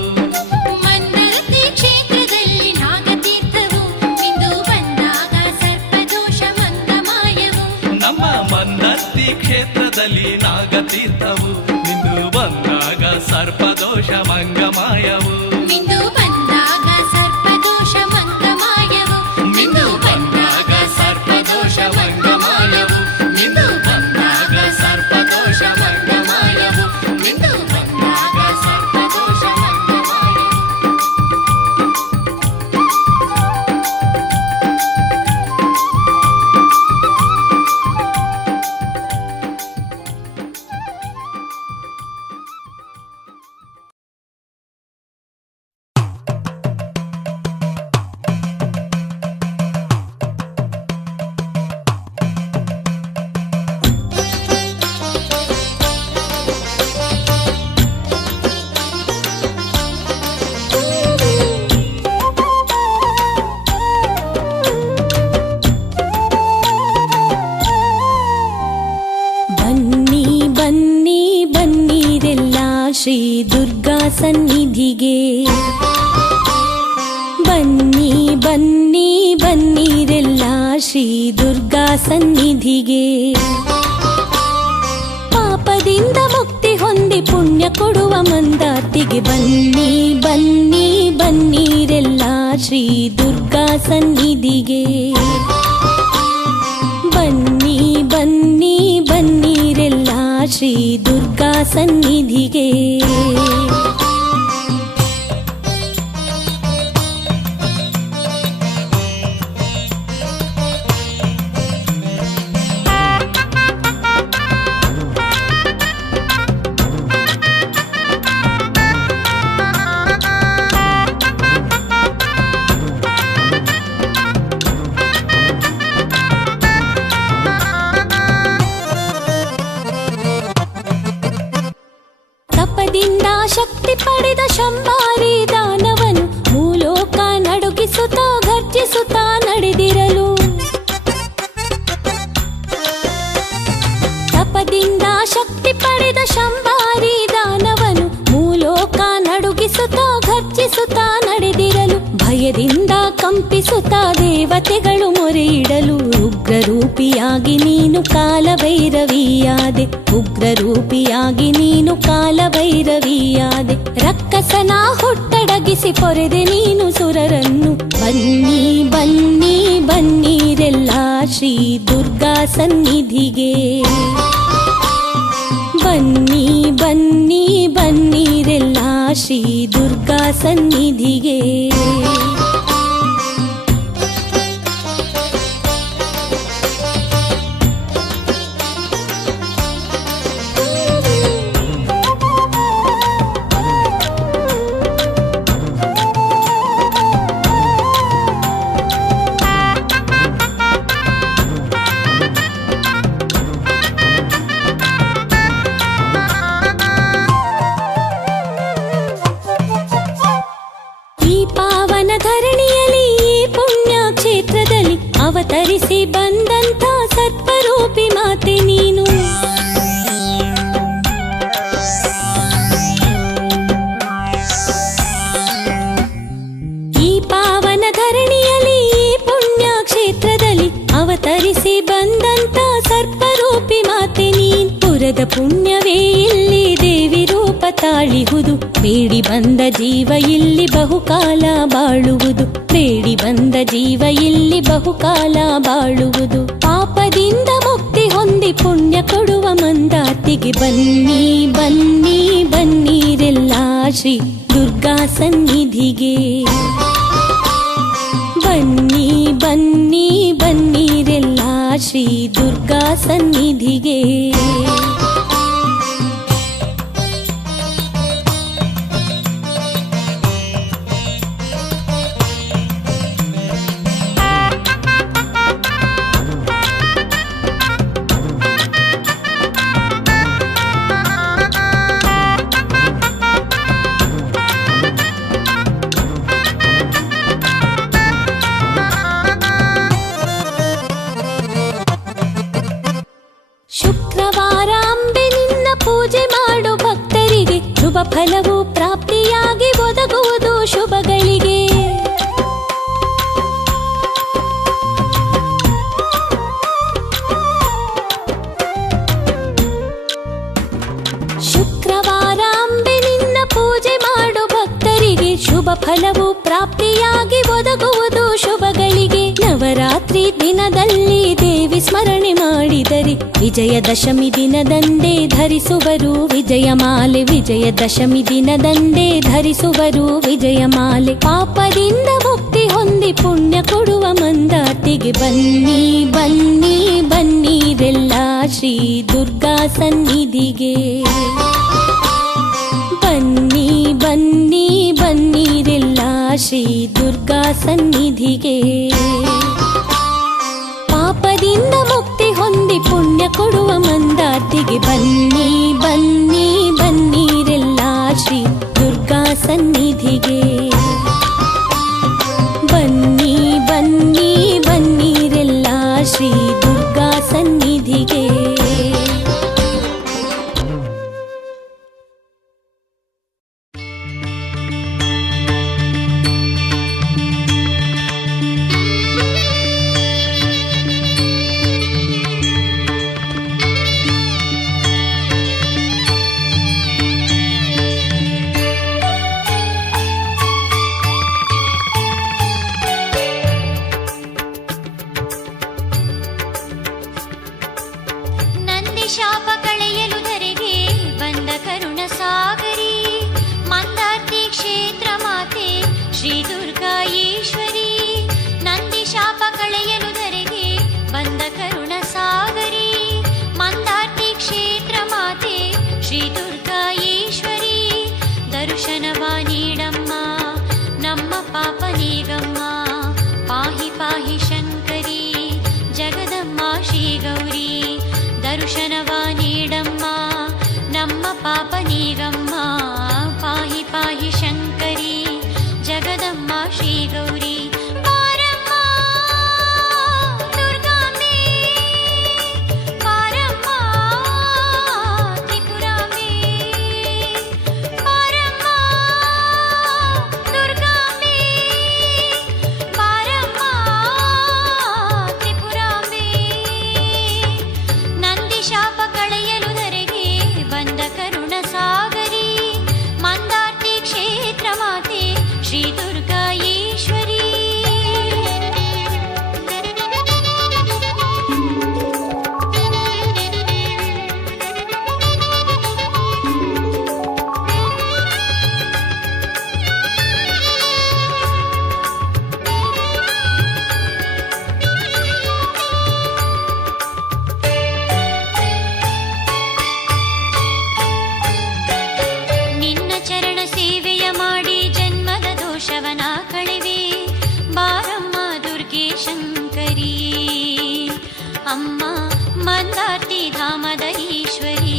ಮಂದರ್ತಿ ಕ್ಷೇತ್ರದಲ್ಲಿ ನಾಗತೀರ್ಥವು ಇಂದು ಬಂದಾಗ ಸರ್ಪದೋಷ ಮಂಗಮಾಯವು ನಮ್ಮ ಮಂದರ್ತಿ ಕ್ಷೇತ್ರದಲ್ಲಿ ನಾಗತೀರ್ಥವು ಇಂದು ಬಂದಾಗ ಸರ್ಪದೋಷ ಮಂಗಮಾಯವು ಇಂದು ಬಂದಾಗ ಸರ್ಪದೋಷ ಮಂಗಮಾಯವು ಇಂದು ಬಂದಾಗ ಸರ್ಪದೋಷ ಮಂಗಮಾಯವು ಇಂದು ಬಂದಾಗ ಸರ್ಪದೋಷ ಮಂಗಮಾಯವು ಇಂದು ಬಂದಾಗ ಸರ್ಪದೋಷ ಮಂಗಮಾಯವು ಬನ್ನಿ ಬನ್ನಿ ಬನ್ನಿರೆಲ್ಲ ಶ್ರೀ ದುರ್ಗಾ ಸನ್ನಿಧಿಗೆ ಬನ್ನಿ ಬನ್ನಿ ಬನ್ನಿರೆಲ್ಲ ಶ್ರೀ ದುರ್ಗಾ ಸನ್ನಿಧಿಗೆ ಪಾಪದಿಂದ ಮುಕ್ತಿ ಹೊಂದಿ ಪುಣ್ಯ ಕೊಡುವ ಮಂದಾತಿಗೆ ಬನ್ನಿ ಬನ್ನಿ ಬನ್ನಿರೆಲ್ಲ ಶ್ರೀ ದುರ್ಗಾ ಸನ್ನಿಧಿಗೆ ಬನ್ನಿ ಬನ್ನಿ ಬನ್ನಿರೆಲ್ಲ ಶ್ರೀ ದುರ್ಗಾ ಸನ್ನಿಧಿಗೆ ಭಯದಿಂದ ಕಂಪಿಸುತ್ತಾ ದೇವತೆಗಳು ಮೊರೆಯಿಡಲು ಉಗ್ರರೂಪಿಯಾಗಿ ನೀನು ಕಾಲಭೈರವಿಯಾದೆ. ಉಗ್ರರೂಪಿಯಾಗಿ ನೀನು ಕಾಲಭೈರವಿಯಾದೆ. ರಕ್ಕಸನ ಹುಟ್ಟಡಗಿಸಿ ಪೊರೆದೆ ನೀನು ಸುರರನ್ನು. ಬನ್ನಿ ಬನ್ನಿ ಬನ್ನೀರೆಲ್ಲ ಶ್ರೀ ದುರ್ಗಾ ಸನ್ನಿಧಿಗೆ. ಬನ್ನಿ ಬನ್ನಿ ಬನ್ನೀರೆಲ್ಲ ಶ್ರೀ ದುರ್ಗಾ ಸನ್ನಿಧಿಗೆ. ಅವತರಿಸಿ ಬಂದಂಥ ಸರ್ಪರೂಪಿ ಮಾತೆ ನೀನು. ಈ ಪಾವನ ಧರಣಿಯಲ್ಲಿ ಈ ಪುಣ್ಯ ಕ್ಷೇತ್ರದಲ್ಲಿ ಅವತರಿಸಿ ಬಂದಂಥ ಸರ್ಪರೂಪಿ ಮಾತೆ ನೀನು. ಪುರದ ಪುಣ್ಯವೇ ಇಲ್ಲಿ ದೇವಿ ರೂಪ ತಾಳಿಹುದು. ಬೇಡಿ ಬಂದ ಜೀವ ಇಲ್ಲಿ ಬಹುಕಾಲ ಬಾಳುವುದು. ಬೇಡಿ ಬಂದ ಜೀವ ಇಲ್ಲಿ ಬಹುಕಾಲ ಬಾಳುವುದು. ಪಾಪದಿಂದ ಮುಕ್ತಿ ಹೊಂದಿ ಪುಣ್ಯ ಕೊಡುವ ಮಂದಾತಿಗೆ. ಬನ್ನಿ ಬನ್ನಿ ಬನ್ನೀರೆಲ್ಲ ಶ್ರೀ ದುರ್ಗಾ ಸನ್ನಿಧಿಗೆ. ಬನ್ನಿ ಬನ್ನಿ ಬನ್ನೀರೆಲ್ಲ ಶ್ರೀ ದುರ್ಗಾ ಸನ್ನಿಧಿಗೆ. ಫಲವು ಪ್ರಾಪ್ತಿಯಾಗಿ ಒದಗುವುದು ಶುಭಗಳಿಗೆ. ಶುಕ್ರವಾರ ಅಂಬೆ ನಿನ್ನ ಪೂಜೆ ಮಾಡು ಭಕ್ತರಿಗೆ. ಶುಭ ಫಲವು ಪ್ರಾಪ್ತಿಯಾಗಿ ಒದಗುವುದು ಶುಭಗಳಿಗೆ. ನವರಾತ್ರಿ ದಿನದಲ್ಲಿ ದೇವಿ ಸ್ಮರಣೆ ಮಾಡಿದರೆ ವಿಜಯದಶಮಿ ದಿನದಂದೇ ಧರಿಸುವರು ವಿಜಯಮಾಲೆ. ವಿಜಯದಶಮಿ ದಿನದಂದೇ ಧರಿಸುವರು ವಿಜಯಮಾಲೆ. ಪಾಪದಿಂದ ಮುಕ್ತಿ ಹೊಂದಿ ಪುಣ್ಯ ಕೊಡುವ ಮಂದಾತಿಗೆ. ಬನ್ನಿ ಬನ್ನಿ ಬನ್ನೀರೆಲ್ಲ ಶ್ರೀ ದುರ್ಗಾ ಸನ್ನಿಧಿಗೆ. ಬನ್ನಿ ಬನ್ನಿ ಬನ್ನೀರೆಲ್ಲ ಶ್ರೀ ದುರ್ಗಾ ಸನ್ನಿಧಿಗೆ. ಪಾಪದಿಂದ ಮುಕ್ತಿ ಹೊಂದಿ ಪುಣ್ಯ ಕೊಡುವ ಮಂದಾತಿಗೆ. ಬನ್ನಿ ಬನ್ನಿ ಬನ್ನೀರೆಲ್ಲ ಶ್ರೀ ದುರ್ಗಾ ಸನ್ನಿಧಿಗೆ. ಬನ್ನಿ ಬನ್ನಿ ಬನ್ನೀರೆಲ್ಲ ಶ್ರೀ ದುರ್ಗಾ ಸನ್ನಿಧಿಗೆ. ಶಾಪ ಕಳೆಯಲು ಧರೆಗೆ ಬಂದ ಕರುಣ ಸಾಗರಿ. ಮಂದಾರ್ತಿ ಕ್ಷೇತ್ರ ಮಾತೆ ಶ್ರೀ ದುರ್ಗಾ ಈಶ್ವರಿ. ನಂದಿ ಶಾಪ ಕಳೆಯಲು ಧರೆಗೆ ಬಂದ ಕರುಣ ಸಾಗರಿ. ಮಂದಾರ್ತಿ ಕ್ಷೇತ್ರ ಮಾತೆ ಶ್ರೀ ದುರ್ಗಾ ಈಶ್ವರಿ. ದರ್ಶನವ ನೀಡಮ್ಮ ನಮ್ಮ ಪಾಪ ನೀಗಮ್ಮ. ಪಾಹಿ ಪಾಹಿ ಶಂಕರಿ ಜಗದಮ್ಮ ಶ್ರೀ ಗೌರಿ. ದರ್ಶನವ ನೀಡಮ್ಮ ನಮ್ಮ ಪಾಪ ನೀಗಮ್ಮ. ಪಾಹಿ ಪಾಹಿ ಶಂಕರಿ ಜಗದಮ್ಮ ಶ್ರೀ ಗೌರಿ. ಪಾರಮ್ಮ ದುರ್ಗಾಂಬೆ ಪಾರಮ್ಮ ತ್ರಿಪುರಾಂಬೆ. ಪಾರಮ್ಮ ದುರ್ಗಾಂಬೆ ಅಮ್ಮ ಮಂದಾರ್ತಿ ಧಾಮದ ಈಶ್ವರಿ.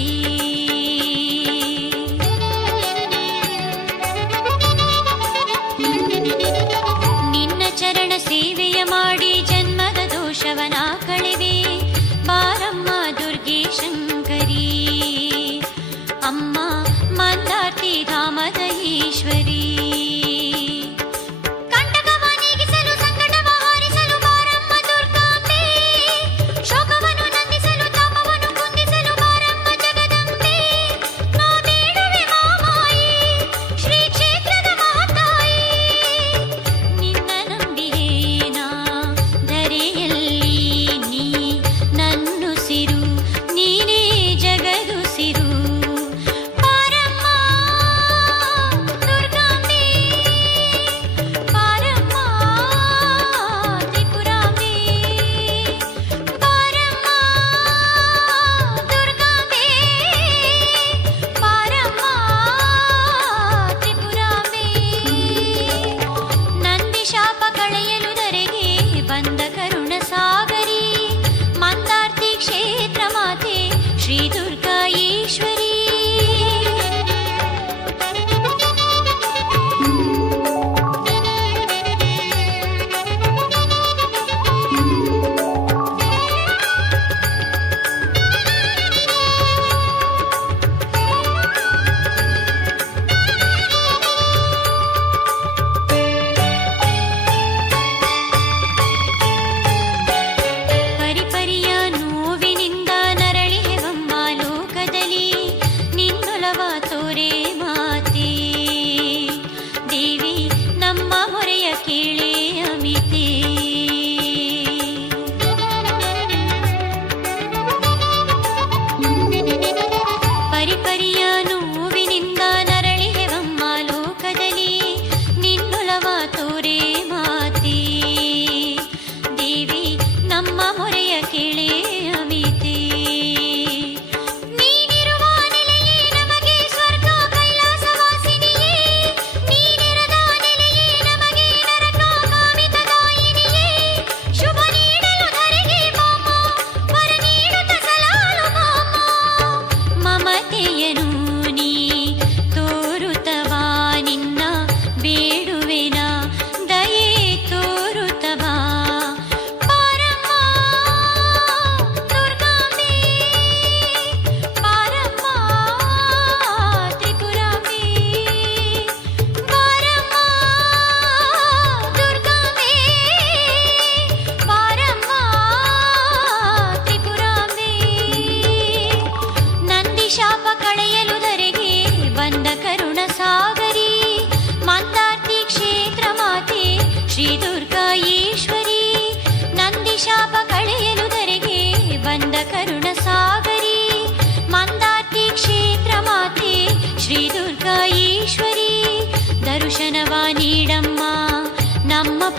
ನಿನ್ನ ಚರಣ ಸೇವೆಯ ಮಾಡಿ ಜನ್ಮದ ದೋಷವನ ಕಳೆವೆ ಬಾರಮ್ಮ ದುರ್ಗೆ ಶಂಕರಿ. ಅಮ್ಮ ಮಂದಾರ್ತಿ ಧಾಮದ ಈಶ್ವರಿ.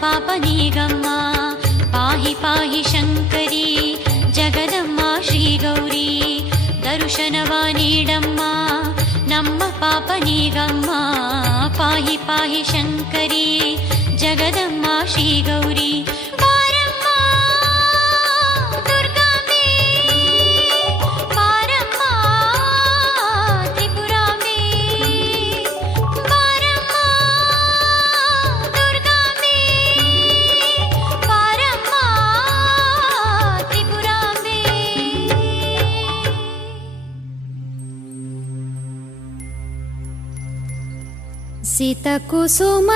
ಪಾಪ ನೀಗಮ್ಮ ಪಾಹಿ ಪಾಹಿ ಶಂಕರಿ ಜಗದಮ್ಮ ಶ್ರೀ ಗೌರಿ ದರ್ಶನವ ನೀಡಮ್ಮ ನಮ್ಮ ಪಾಪ ನೀಗಮ್ಮ ಪಾಹಿ ಪಾಹಿ ಶಂಕರಿ ಜಗದಮ್ಮ ಶ್ರೀ ಗೌರಿ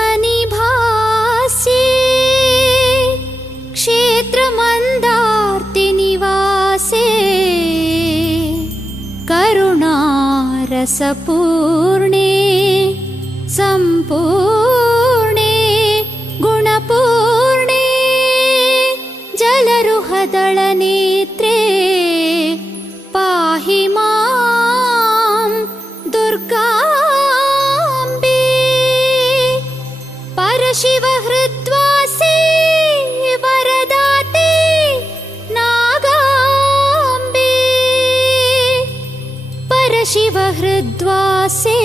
सितकुसुमनिभासे क्षेत्रमन्दार्तिनिवासे करुणारसपूर्णे सम्पूर्णे गुणपूर्णे जलरुहदलनेत्रे पाहि मां दुर्गा शिवहृद्वासे वरदाते नागाम्बे परशिवहृद्वासे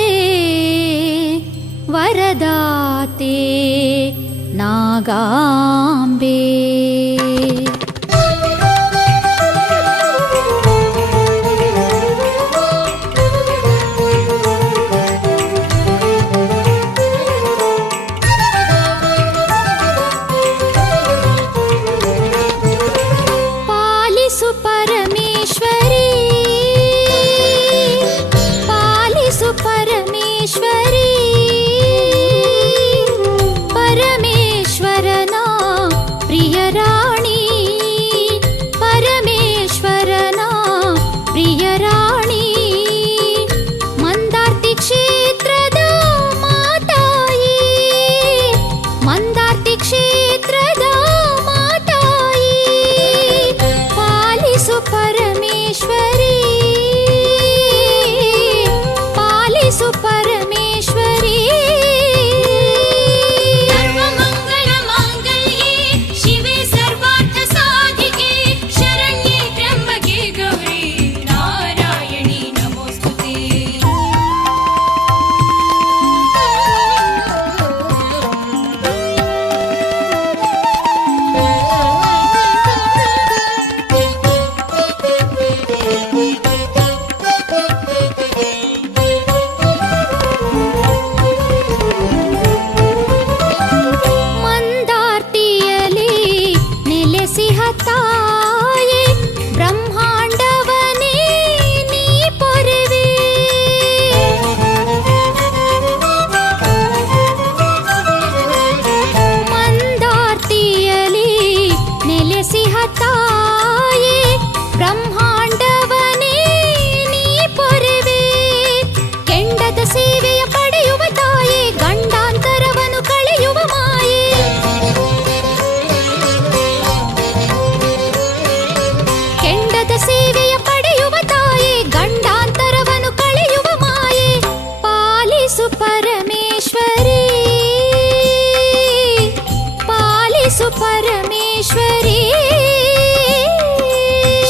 वरदाते नागाम्बे ಮಂದಾರ್ತಿ ಕ್ಷೇತ್ರದ ಮಾತಾಯಿ ಪಾಲಿಸು ಪರಮೇಶ್ವರಿ, ಪಾಲಿಸು ಪರಮೇಶ್ವರಿ. ಸರ್ವಮಂಗಳ ಮಾಂಗಲ್ಯೆ ಶಿವೆ ಸರ್ವಾರ್ಥ ಸಾಧಿಕೆ ಶರಣ್ಯೆ ತ್ರ್ಯಂಬಕೆ ಗೌರಿ ನಾರಾಯಣಿ ನಮೋಸ್ತುತೆ. ಮಂದಾರ್ತಿಯಲಿ ನೆಲೆಸಿಹ ತಾಯೆ ಬ್ರಹ್ಮಾಂಡವನೇ ನೀ ಪೊರೆವೆ. ಮಂದಾರ್ತಿಯಲಿ ನೆಲೆಸಿಹ ತಾಯೆ ಬ್ರಹ್ಮಾಂಡವನೇ ನೀ ಪೊರೆವೆ. ಕೆಂಡದ ಸೇವೆಯ ಪಡೆಯುವ ತಾಯೆ ಗಂಡಾಂತರವನ್ನು ಕಳೆಯುವ ಮಾಯೆ. ಕೆಂಡದ ಸೇವೆಯ ಪಡೆಯುವ ತಾಯೆ ಗಂಡಾಂತರವನ್ನು ಕಳೆಯುವ ಮಾಯೆ. ಪಾಲಿಸು ಪರಮೇಶ್ವರಿ, ಪಾಲಿಸು ಪರಮೇಶ್ವರಿ.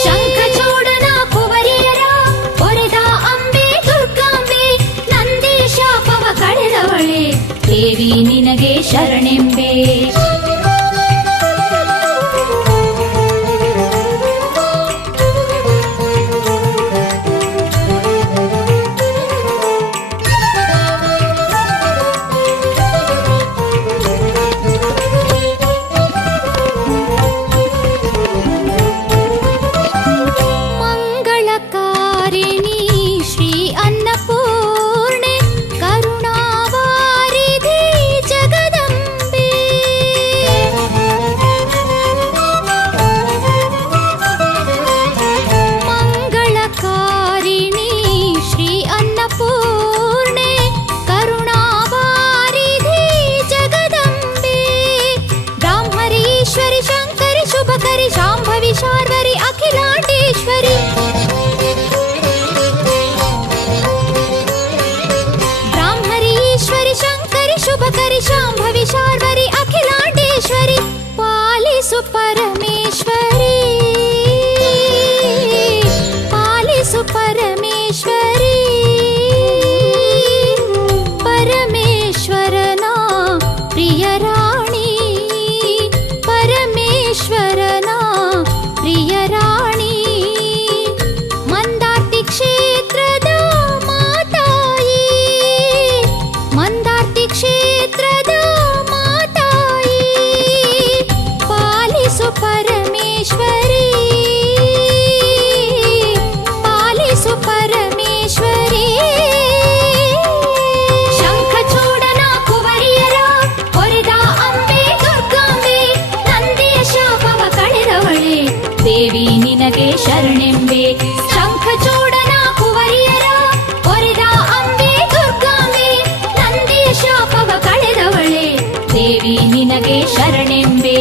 ಶಂಖಚೂಡನ ಕುವರಿಯರ ಹೊರೆದ ಅಂಬೆ ದುರ್ಗಾಂಬೆ ನಂದಿ ಶಾಪವ ಕಳೆದವಳೆ ದೇವಿ ನಿನಗೆ ಶರಣೆಂಬೆ. ಮಂಗಳಕಾರಿಣಿ ಶ್ರೀ ಅನ್ನಪೂರ್ಣೆ ಕರುಣಾವಾರಿಧಿ ಜಗದಂಬೆ. ಮಂಗಳಕಾರಿಣಿ ಶ್ರೀ ಅನ್ನಪೂರ್ಣೆ ಕರುಣಾವಾರಿಧಿ ಜಗದಂಬೆ. ಬ್ರಾಹ್ಮರೀಶ್ವರಿ ಶಂಕರಿ ಶುಭಕರಿ ಶಾಂಭವಿ ಶಾರ್ವರಿ ಅಖಿಲಾಂಡೇಶ್ವರಿ. ಬ್ರಾಹ್ಮರೀಶ್ವರಿ ಶಂಕರಿ ಶುಭಕರಿ ಶಾಂಭವಿ ಶಾರ್ವರಿ ಅಖಿಲಾಂಡೇಶ್ವರಿ. ಪಾಲಿಸು ಪರಮೇಶ್ವರಿ, ಪಾಲಿಸು ಪರಮೇಶ್ವರಿ. ಪರಮೇಶ್ವರನ ಪ್ರಿಯ ರಾಣಿ, ಪರಮೇಶ್ವರನ ಪ್ರಿಯ ರಾಣಿ. ಮಂದಾರ್ತಿ ಕ್ಷೇತ್ರದ ಮಾತಾಯಿ, ಮಂದಾರ್ತಿ ಕ್ಷೇತ್ರದ ಮಾತಾಯಿ ಪಾಲಿಸು ಪರಮೇಶ್ವರಿ, ಪಾಲಿಸು ಪರಮೇಶ್ವರಿ. ಶಂಖಚೂಡನ ಕುವರಿಯರ ಹೊರೆದ ಅಂಬೆ ದುರ್ಗಾಂಬೆ ನಂದಿಯ ಶಾಪವ ಕಳೆದವಳೆ ದೇವಿ ನಿನಗೆ ಶರಣೆಂಬೆ. ಶಂಖಚೂಡನ ಕುವರಿಯರ ಹೊರೆದ ಅಂಬೆ ದುರ್ಗಾಂಬೆ ನಂದಿಯ ಶಾಪವ ಕಳೆದವಳೆ ದೇವಿ ನಿನಗೆ ಶರಣೆಂಬೆ.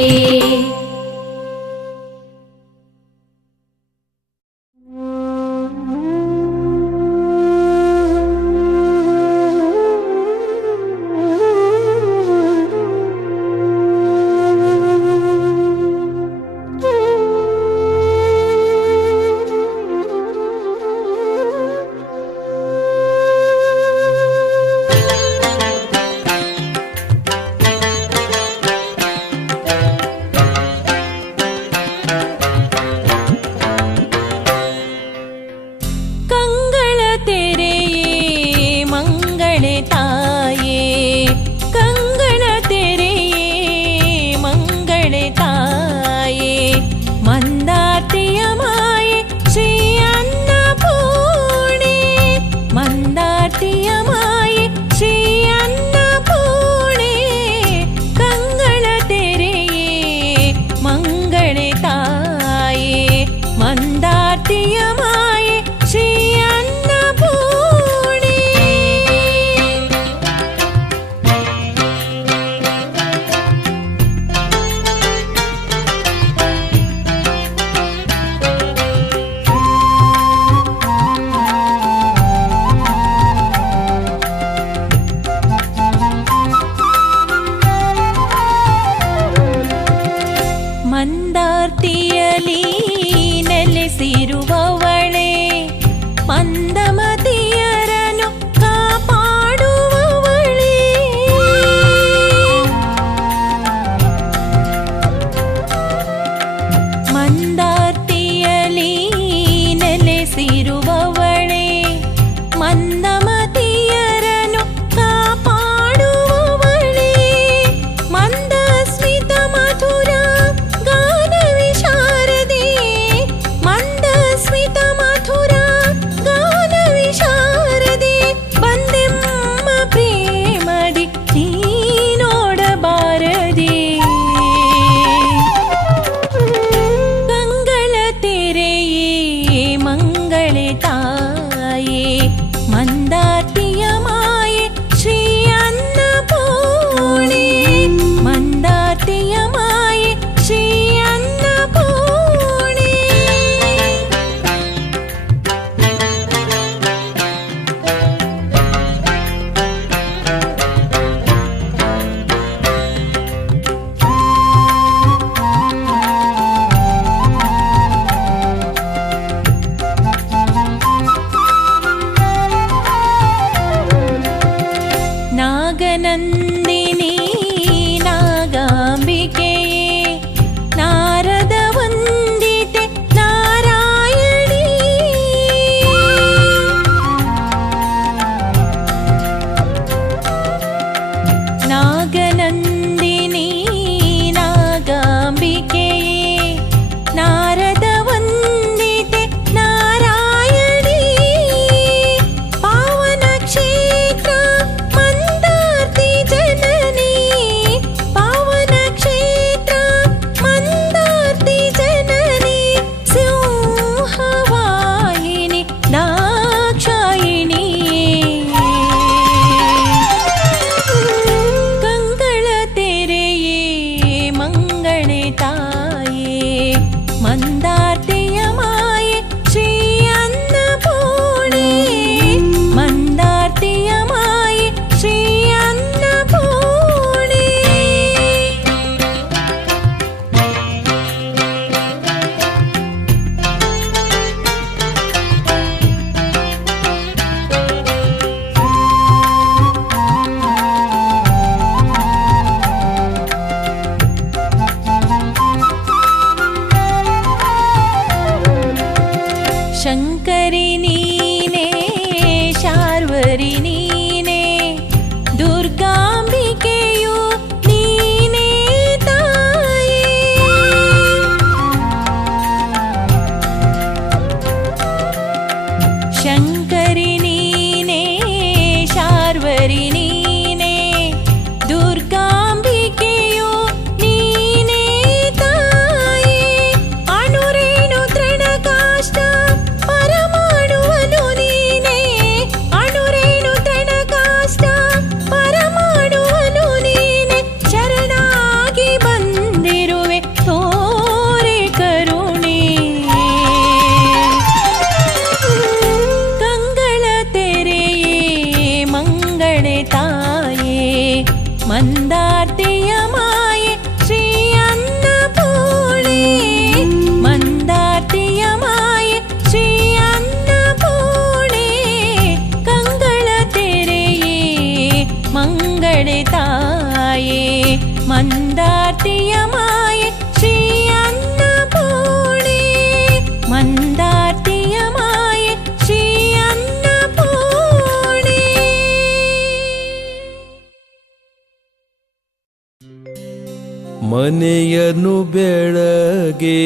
ಮನೆಯನ್ನು ಬೆಳಗೆ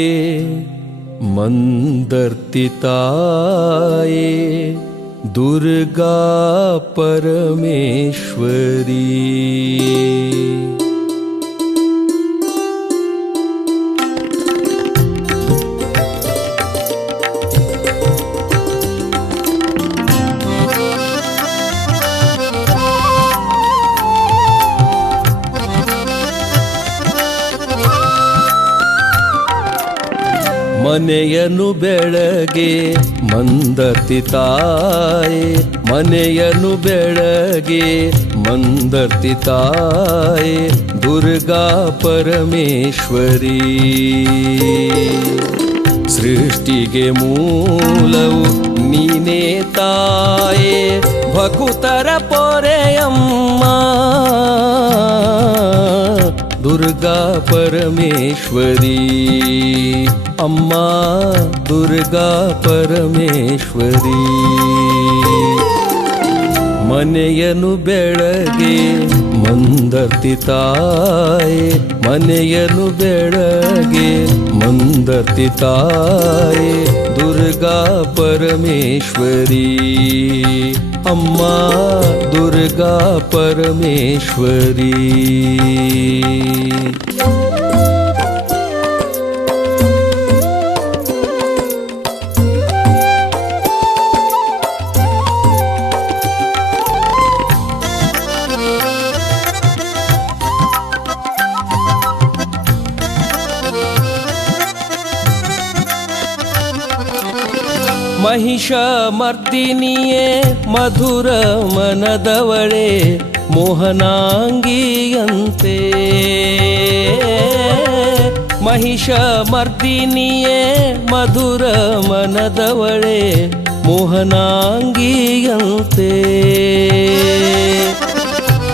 ಮಂದರ್ತಿ ತಾಯೇ ದುರ್ಗಾ ಪರಮೇಶ್ವರಿ. ಮನೆಯನ್ನು ಬೆಳಗೆ ಮಂದರ್ತಿ ತಾಯೇ ಮನೆಯನ್ನು ಬೆಳಗೆ ಮಂದರ್ತಿ ತಾಯೇ ದುರ್ಗಾ ಪರಮೇಶ್ವರಿ. ಸೃಷ್ಟಿಗೆ ಮೂಲವು ನೀನೇ ತಾಯೇ ಭಕುತರ ಪೊರೆಯಮ್ಮ ದುರ್ಗಾ ಪರಮೇಶ್ವರಿ. ಅಮ್ಮ ದುರ್ಗಾ ಪರಮೇಶ್ವರಿ. ಮನೆಯನ್ನು ಬೆಳಗೆ ಮಂದರ್ತಿ ತಾಯೇ ಮನೆಯನ್ನು ಬೆಳಗೆ ಮಂದರ್ತಿ ತಾಯೇ ದುರ್ಗಾ ಪರಮೇಶ್ವರಿ. ಅಮ್ಮ ದುರ್ಗಾ ಪರಮೇಶ್ವರಿ. ಮಹಿಷ ಮರ್ದಿನಿಯೇ ಮಧುರ ಮನದವಳೆ ಮೋಹನಾಂಗಿಯಂತೆ. ಮಹಿಷ ಮರ್ದಿನಿಯೇ ಮಧುರ ಮನದವಳೆ ಮೋಹನಾಂಗಿಯಂತೆ.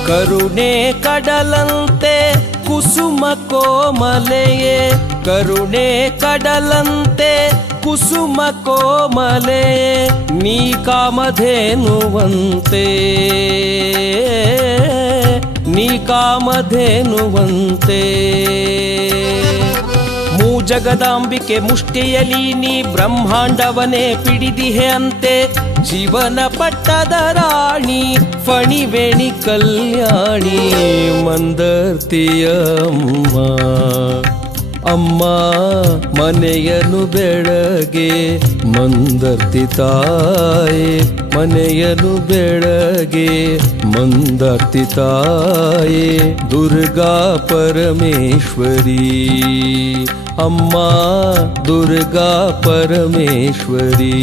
ಕರುಣೆ ಕಡಲಂತೆ ಕುಸುಮ ಕೋಮಲೆಯೇ ಕರುಣೆ ಕಡಲಂತೆ ಕುಸುಮ ಕೋಮಲೆ ನೀ ಕಾಮಧೇನುವಂತೆ ನೀ ಕಾಮಧೇನುವಂತೆ. ಮೂಜಗದಾಂಬಿಕೆ ಮುಷ್ಟಿಯಲಿ ನೀ ಬ್ರಹ್ಮಾಂಡವನೇ ಪಿಡಿದಿಹೆ ಅಂತೆ. ಜೀವನ ಪಟ್ಟದ ರಾಣಿ ಫಣಿವೇಣಿ ಕಲ್ಯಾಣಿ ಮಂದರ್ತಿಯಮ್ಮ. ಅಮ್ಮ ಮನೆಯನ್ನು ಬೆಳಗೆ ಮಂದರ್ತಿ ತಾಯೇ ಮನೆಯನ್ನು ಬೆಳಗೆ ಮಂದರ್ತಿ ತಾಯೇ ದುರ್ಗಾ ಪರಮೇಶ್ವರಿ. ಅಮ್ಮ ದುರ್ಗಾ ಪರಮೇಶ್ವರಿ.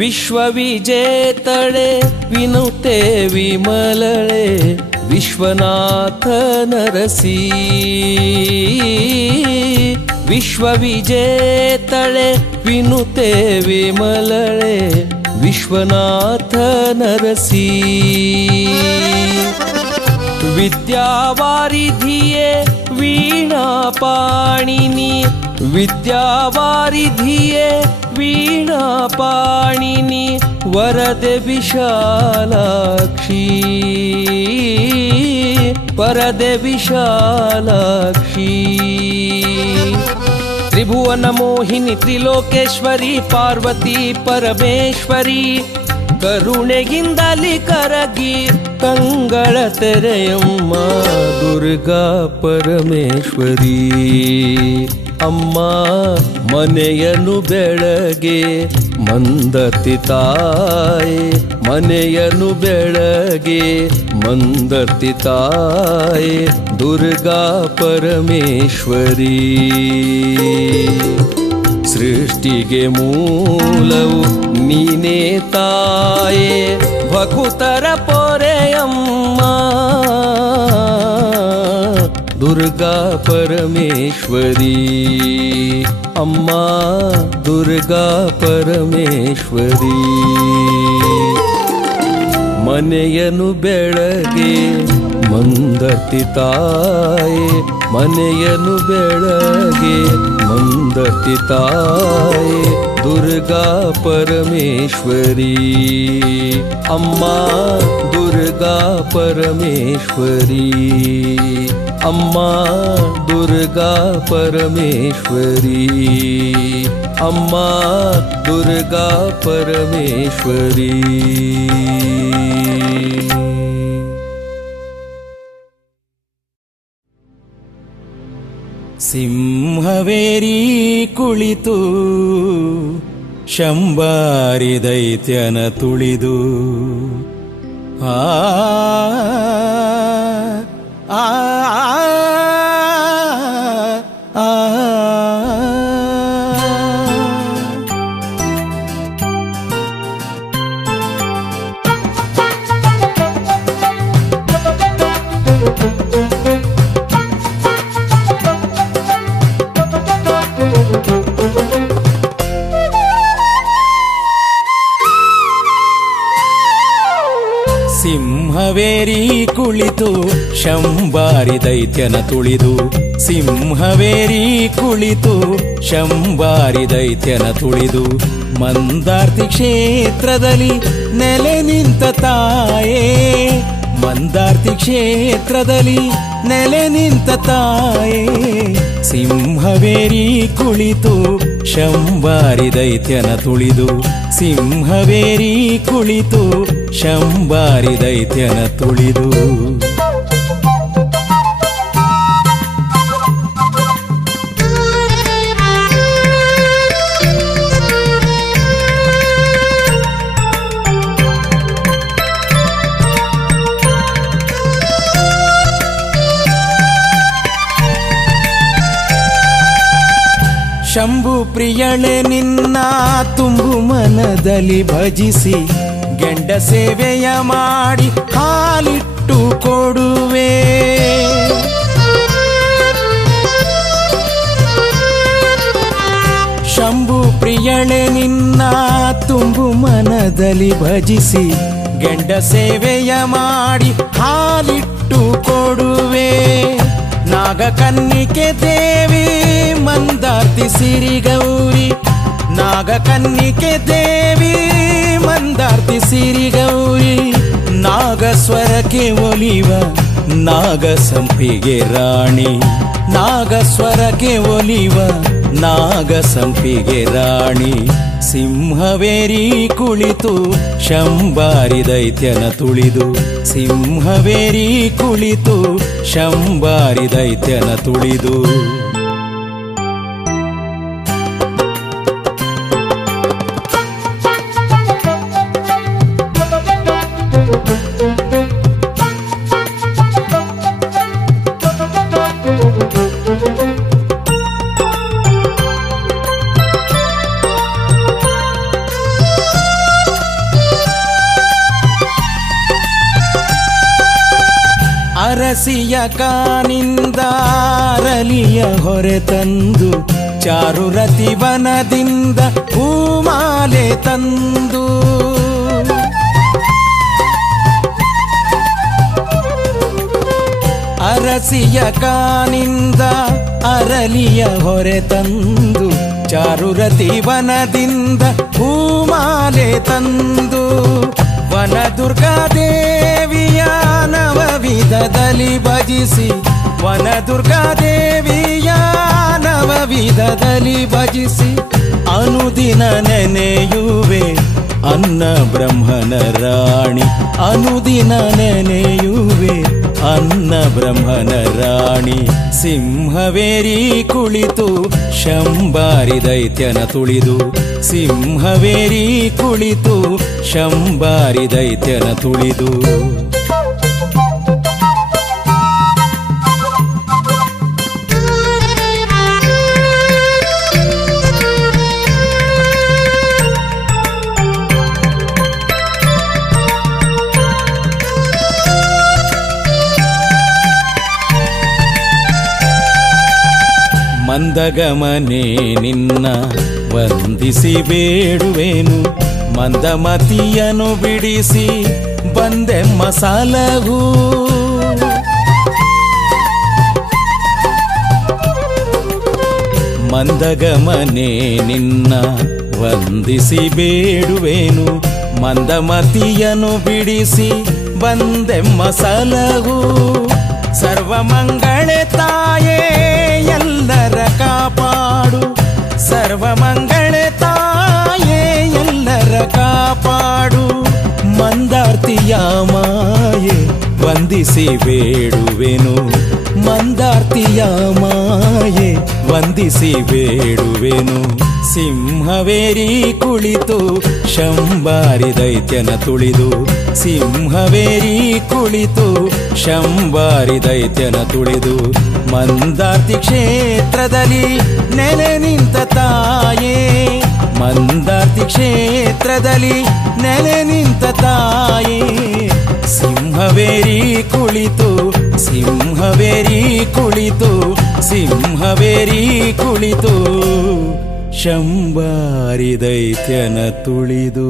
ವಿಶ್ವವಿಜೇತಳೆ ವಿನುತೆ ವಿಮಲಳೆ ವಿಶ್ವನಾಥ ನರಸಿ. ವಿಶ್ವವಿಜೇತಳೆ ವಿನುತೆ ವಿಮಲಳೆ ವಿಶ್ವನಾಥ ನರಸಿ. ವಿದ್ಯಾವಾರಿಧಿಯೇ ವೀಣಾ ಪಾಣಿನಿ ವಿದ್ಯಾವಾರಿಧಿಯೇ ವೀಣಾ ಪಾಣಿನಿ ವರದೆ ವಿಶಾಲಾಕ್ಷಿ ವರದೆ ವಿಶಾಲಾಕ್ಷಿ. ತ್ರಿಭುವನ ಮೋಹಿನಿ ತ್ರಿಲೋಕೇಶ್ವರಿ ಪಾರ್ವತಿ ಪರಮೇಶ್ವರಿ. ಕರುಣೆಗಿಂದಲಿ ಕರಗಿ ಕಂಗಳ ತೆರೆಯಮ್ಮ ದುರ್ಗಾ ಪರಮೇಶ್ವರಿ. ಅಮ್ಮ ಮನೆಯನ್ನು ಬೆಳಗೆ ಮಂದರ್ತಿ ತಾಯೇ ಮನೆಯನ್ನು ಬೆಳಗೆ ಮಂದರ್ತಿ ತಾಯೇ ದುರ್ಗಾ ಪರಮೇಶ್ವರಿ. ಸೃಷ್ಟಿಗೆ ಮೂಲವು ನೀನೇ ತಾಯೇ ಭಕುತರ ಪೊರೆಯಮ್ಮ ದುರ್ಗಾ ಪರಮೇಶ್ವರಿ ಅಮ್ಮ ದುರ್ಗಾ ಪರಮೇಶ್ವರಿ ಮನೆಯನ್ನು ಬೆಳಗ್ಗೆ ಮಂದರ್ತಿ ತಾಯೆ ಮನೆಯನ್ನು ಬೆಳಗ್ಗೆ ಮಂದರ್ತಿ ತಾಯೆ ದುರ್ಗಾ ಪರಮೇಶ್ವರಿ ಅಮ್ಮ ದುರ್ಗಾ ಪರಮೇಶ್ವರಿ ಅಮ್ಮ ದುರ್ಗಾ ಪರಮೇಶ್ವರಿ ಅಮ್ಮ ದುರ್ಗಾ ಪರಮೇಶ್ವರಿ ಸಿಂಹವೇರಿ ಕುಳಿತು ಶಂಬಾರಿ ದೈತ್ಯನ ತುಳಿದು ಆ ಆ ಆ ಸಿಂಹವೇರಿ ಕುಳಿತು ಶಂಬಾರಿ ದೈತ್ಯನ ತುಳಿದು ಸಿಂಹವೇರಿ ಕುಳಿತು ಶಂಬಾರಿ ದೈತ್ಯನ ತುಳಿದು ಮಂದಾರ್ತಿ ಕ್ಷೇತ್ರದಲ್ಲಿ ನೆಲೆ ನಿಂತ ತಾಯೇ ಮಂದಾರ್ತಿ ಕ್ಷೇತ್ರದಲ್ಲಿ ನೆಲೆ ನಿಂತ ತಾಯೇ ಸಿಂಹವೇರಿ ಕುಳಿತು ಶಂಬಾರಿ ದೈತ್ಯನ ತುಳಿದು ಸಿಂಹವೇರಿ ಕುಳಿತು ಶಂಬಾರಿ ದೈತ್ಯನ ತುಳಿದು ಶಂಭು ಪ್ರಿಯಳೆ ನಿನ್ನ ತುಂಬು ಮನದಲ್ಲಿ ಭಜಿಸಿ ಗಂಡ ಸೇವೆಯ ಮಾಡಿ ಹಾಲಿಟ್ಟು ಕೊಡುವೆ ಶಂಭು ಪ್ರಿಯಳೆ ನಿನ್ನ ತುಂಬು ಮನದಲ್ಲಿ ಭಜಿಸಿ ಗಂಡ ಸೇವೆಯ ಮಾಡಿ ಹಾಲಿಟ್ಟು ಕೊಡುವೆ ನಾಗಕನ್ನಿಕೆ ದೇವಿ ಮಂದಾರ್ತಿ ಸಿರಿಗೌರಿ ನಾಗಕನ್ನಿಕೆ ದೇವಿ ಮಂದಾರ್ತಿ ಸಿರಿಗೌರಿ ನಾಗಸ್ವರಕ್ಕೆ ಒಲಿವ ನಾಗಸಂಪಿಗೆ ರಾಣಿ ನಾಗಸ್ವರಕ್ಕೆ ಒಲಿವ ನಾಗಸಂಪಿಗೆ ರಾಣಿ ಸಿಂಹವೇರಿ ಕುಳಿತು ಶಂಬಾರಿ ದೈತ್ಯನ ತುಳಿದು ಸಿಂಹವೇರಿ ಕುಳಿತು ಶಂಬಾರಿ ದೈತ್ಯನ ತುಳಿದು ಅರಸಿಯ ಕಾನಿಂದ ಅರಲಿಯ ಹೊರೆ ತಂದು ಚಾರುರತಿ ವನದಿಂದ ಹೂಮಾಲೆ ತಂದು ಅರಸಿಯ ಕಾನಿಂದ ಅರಲಿಯ ಹೊರೆ ತಂದು ಚಾರುರತಿ ವನದಿಂದ ಹೂಮಾಲೆ ತಂದು ವನದುರ್ಗಾದೇವಿಯ ನವವಿಧದಲ್ಲಿ ಭಜಿಸಿ ವನದುರ್ಗಾದೇವಿಯ ನವವಿಧದಲ್ಲಿ ಭಜಿಸಿ ಅನುದಿನ ನೆನೆಯುವೆ ಅನ್ನ ಬ್ರಹ್ಮನ ರಾಣಿ ಅನುದಿನ ನೆನೆಯುವೆ ಅನ್ನ ಬ್ರಹ್ಮನ ರಾಣಿ ಸಿಂಹವೇರಿ ಕುಳಿತು ಶಂಬಾರಿ ದೈತ್ಯನ ತುಳಿದು ಸಿಂಹವೇರಿ ಕುಳಿತು ಶಂಬಾರಿ ದೈತ್ಯನ ತುಳಿದು ಮಂದಗಮನೆ ನಿನ್ನ ವಂದಿಸಿ ಬೇಡುವೆನು, ಮಂದಮತಿಯನು ಬಿಡಿಸಿ ಬಂದೆಮ್ಮ ಸಾಲವು. ಮಂದಗಮನೆ ನಿನ್ನ ವಂದಿಸಿ ಬೇಡುವೆನು, ಮಂದಮತಿಯನು ಬಿಡಿಸಿ ಬಂದೆಮ್ಮ ಸಲಹು. ಸರ್ವಮಂಗಳೆ ತಾಯೇ ಎಲ್ಲರ ಕಾಪಾಡು, ಸರ್ವಮಂಗಳೆ ತಾಯೇ ಎಲ್ಲರ ಕಾಪಾಡು. ಮಂದಾರ್ತಿಯ ಮಾಯೆ ವಂದಿಸಿ ಬೇಡುವೆನು, ಮಂದಾರ್ತಿಯ ಮಾಯೆ ವಂದಿಸಿ ಬೇಡುವೆನು. ಸಿಂಹವೇರಿ ಕುಳಿತು ಶಂಬಾರಿ ದೈತ್ಯನ ತುಳಿದು, ಸಿಂಹವೇರಿ ಕುಳಿತು ಶಂಬಾರಿ ದೈತ್ಯನ ತುಳಿದು. ಮಂದಾರ್ತಿ ಕ್ಷೇತ್ರದಲ್ಲಿ ನೆಲೆ ನಿಂತ ತಾಯೇ, ಮಂದಾರ್ತಿ ಕ್ಷೇತ್ರದಲ್ಲಿ ನೆಲೆ ನಿಂತ ತಾಯೇ. ಸಿಂಹವೇರಿ ಕುಳಿತು, ಸಿಂಹವೇರಿ ಕುಳಿತು, ಸಿಂಹವೇರಿ ಕುಳಿತು ಶಂಬಾರಿ ದೈತ್ಯನ ತುಳಿದು.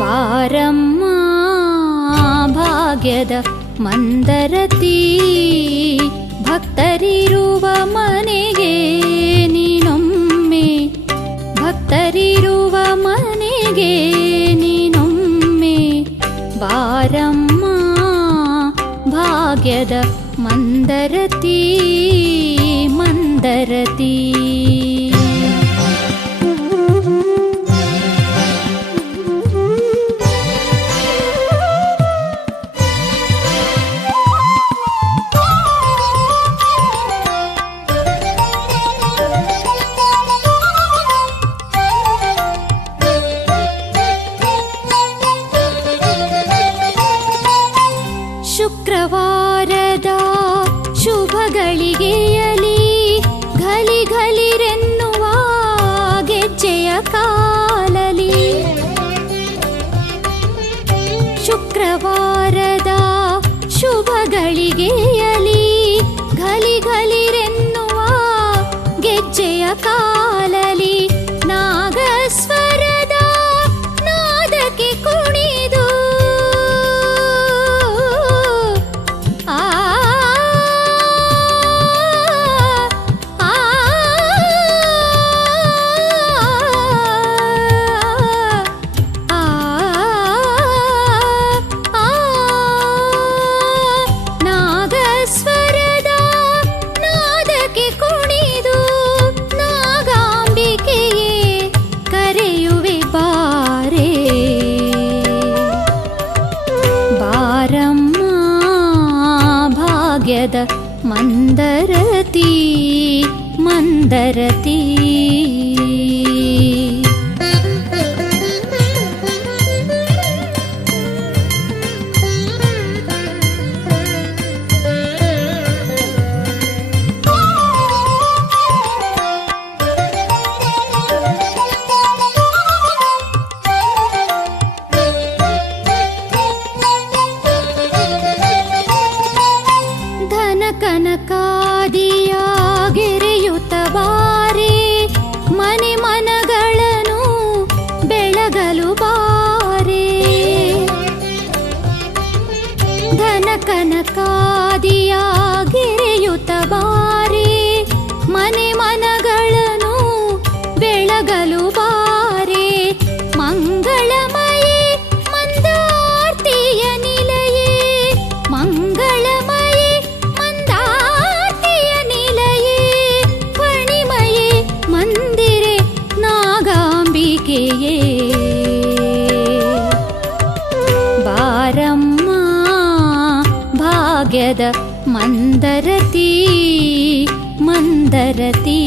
ಬಾರಮ್ಮ ಭಾಗ್ಯದ ಮಂದರತಿ, ಭಕ್ತರಿರುವ ಮನೆಗೆ ನೀನೊಮ್ಮೆ, ಭಕ್ತರಿರುವ ಮನೆಗೆ ನೀನೊಮ್ಮೆ. ಬಾರಮ್ಮ ಭಾಗ್ಯದ ಮಂದರತಿ, ಮಂದರತಿ. ಶುಕ್ರವಾರದ ಶುಭಗಳಿಗೆಯಲಿ ಘಲಿ ಘಲಿರೆನ್ನುವ ಗೆಜ್ಜೆಯ ಕಾಲಲಿ, ಶುಕ್ರವಾರದ ಶುಭಗಳಿಗೆಯಲಿ ಘಲಿ ಘಲಿರೆನ್ನುವ ಗೆಜ್ಜೆಯ ಕಾಲಲಿ. ನಾಗಸ್ವರದ ನಾದಕ್ಕೆ ಕುಣಿದು ನಾಗಸ್ವರದ ನಾದಕ್ಕೆ ಕುಣಿದು ನಾಗಾಂಬಿಕೆಯೇ ಕರೆಯುವೆ ಬಾರೆ. ಬಾರಮ್ಮ ಭಾಗ್ಯದ ಮಂದರತಿ, ಮಂದರತಿ. ಕನಕಾದಿಯ ಗೆರೆಯುತ್ತ ಬಾರೆ, ಮನೆ ಮನಗಳನ್ನು ಬೆಳಗಲು ಬಾರೆ. ಧನ ಕನಕಾದಿಯ ಗೆರೆಯುತ್ತ ಬಾರೆ, ಮನೆ ಮನಗಳನ್ನು ಬೆಳಗಲು ಬಾರೆ. ಮಂಗಳಮಯೇ ಮಂದಾರ್ತಿಯ ನಿಲಯೇ, ಮಂಗಳಮಯೇ ಮಂದಾರ್ತಿಯ ನಿಲಯೇ. ಫಣಿಮಯೇ ಮಂದಿರೆ ನಾಗಾಂಬಿಕೆಯೇ. ಬಾರಮ್ಮ ಭಾಗ್ಯದ ಮಂದರತಿ, ಮಂದರತಿ.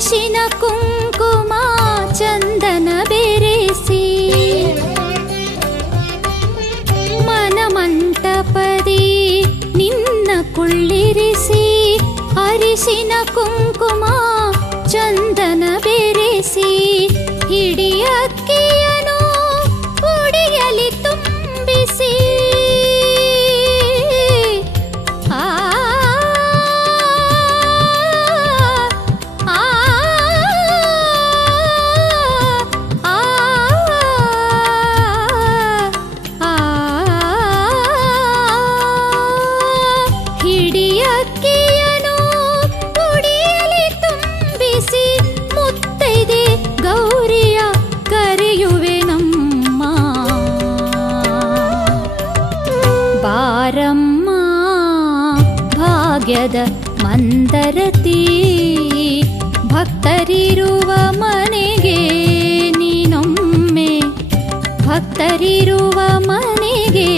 ಅರಿಶಿನ ಕುಂಕುಮ ಚಂದನ ಬೆರೆಸಿ ಮನಮಂಟಪದಿ ನಿನ್ನ ಕುಳ್ಳಿರಿಸಿ ಅರಿಶಿನ ಕುಂಕುಮ ಚಂದನ ಬೆರೆಸಿ ಹಿಡಿ ಅಕ್ಕಿಯನು ಉಡಿಯಲಿ ತುಂಬಿಸಿ ಬಾರಮ್ಮ ಭಾಗ್ಯದ ಮಂದರತಿ ಭಕ್ತರಿರುವ ಮನೆಗೆ ನೀನೊಮ್ಮೆ ಭಕ್ತರಿರುವ ಮನೆಗೆ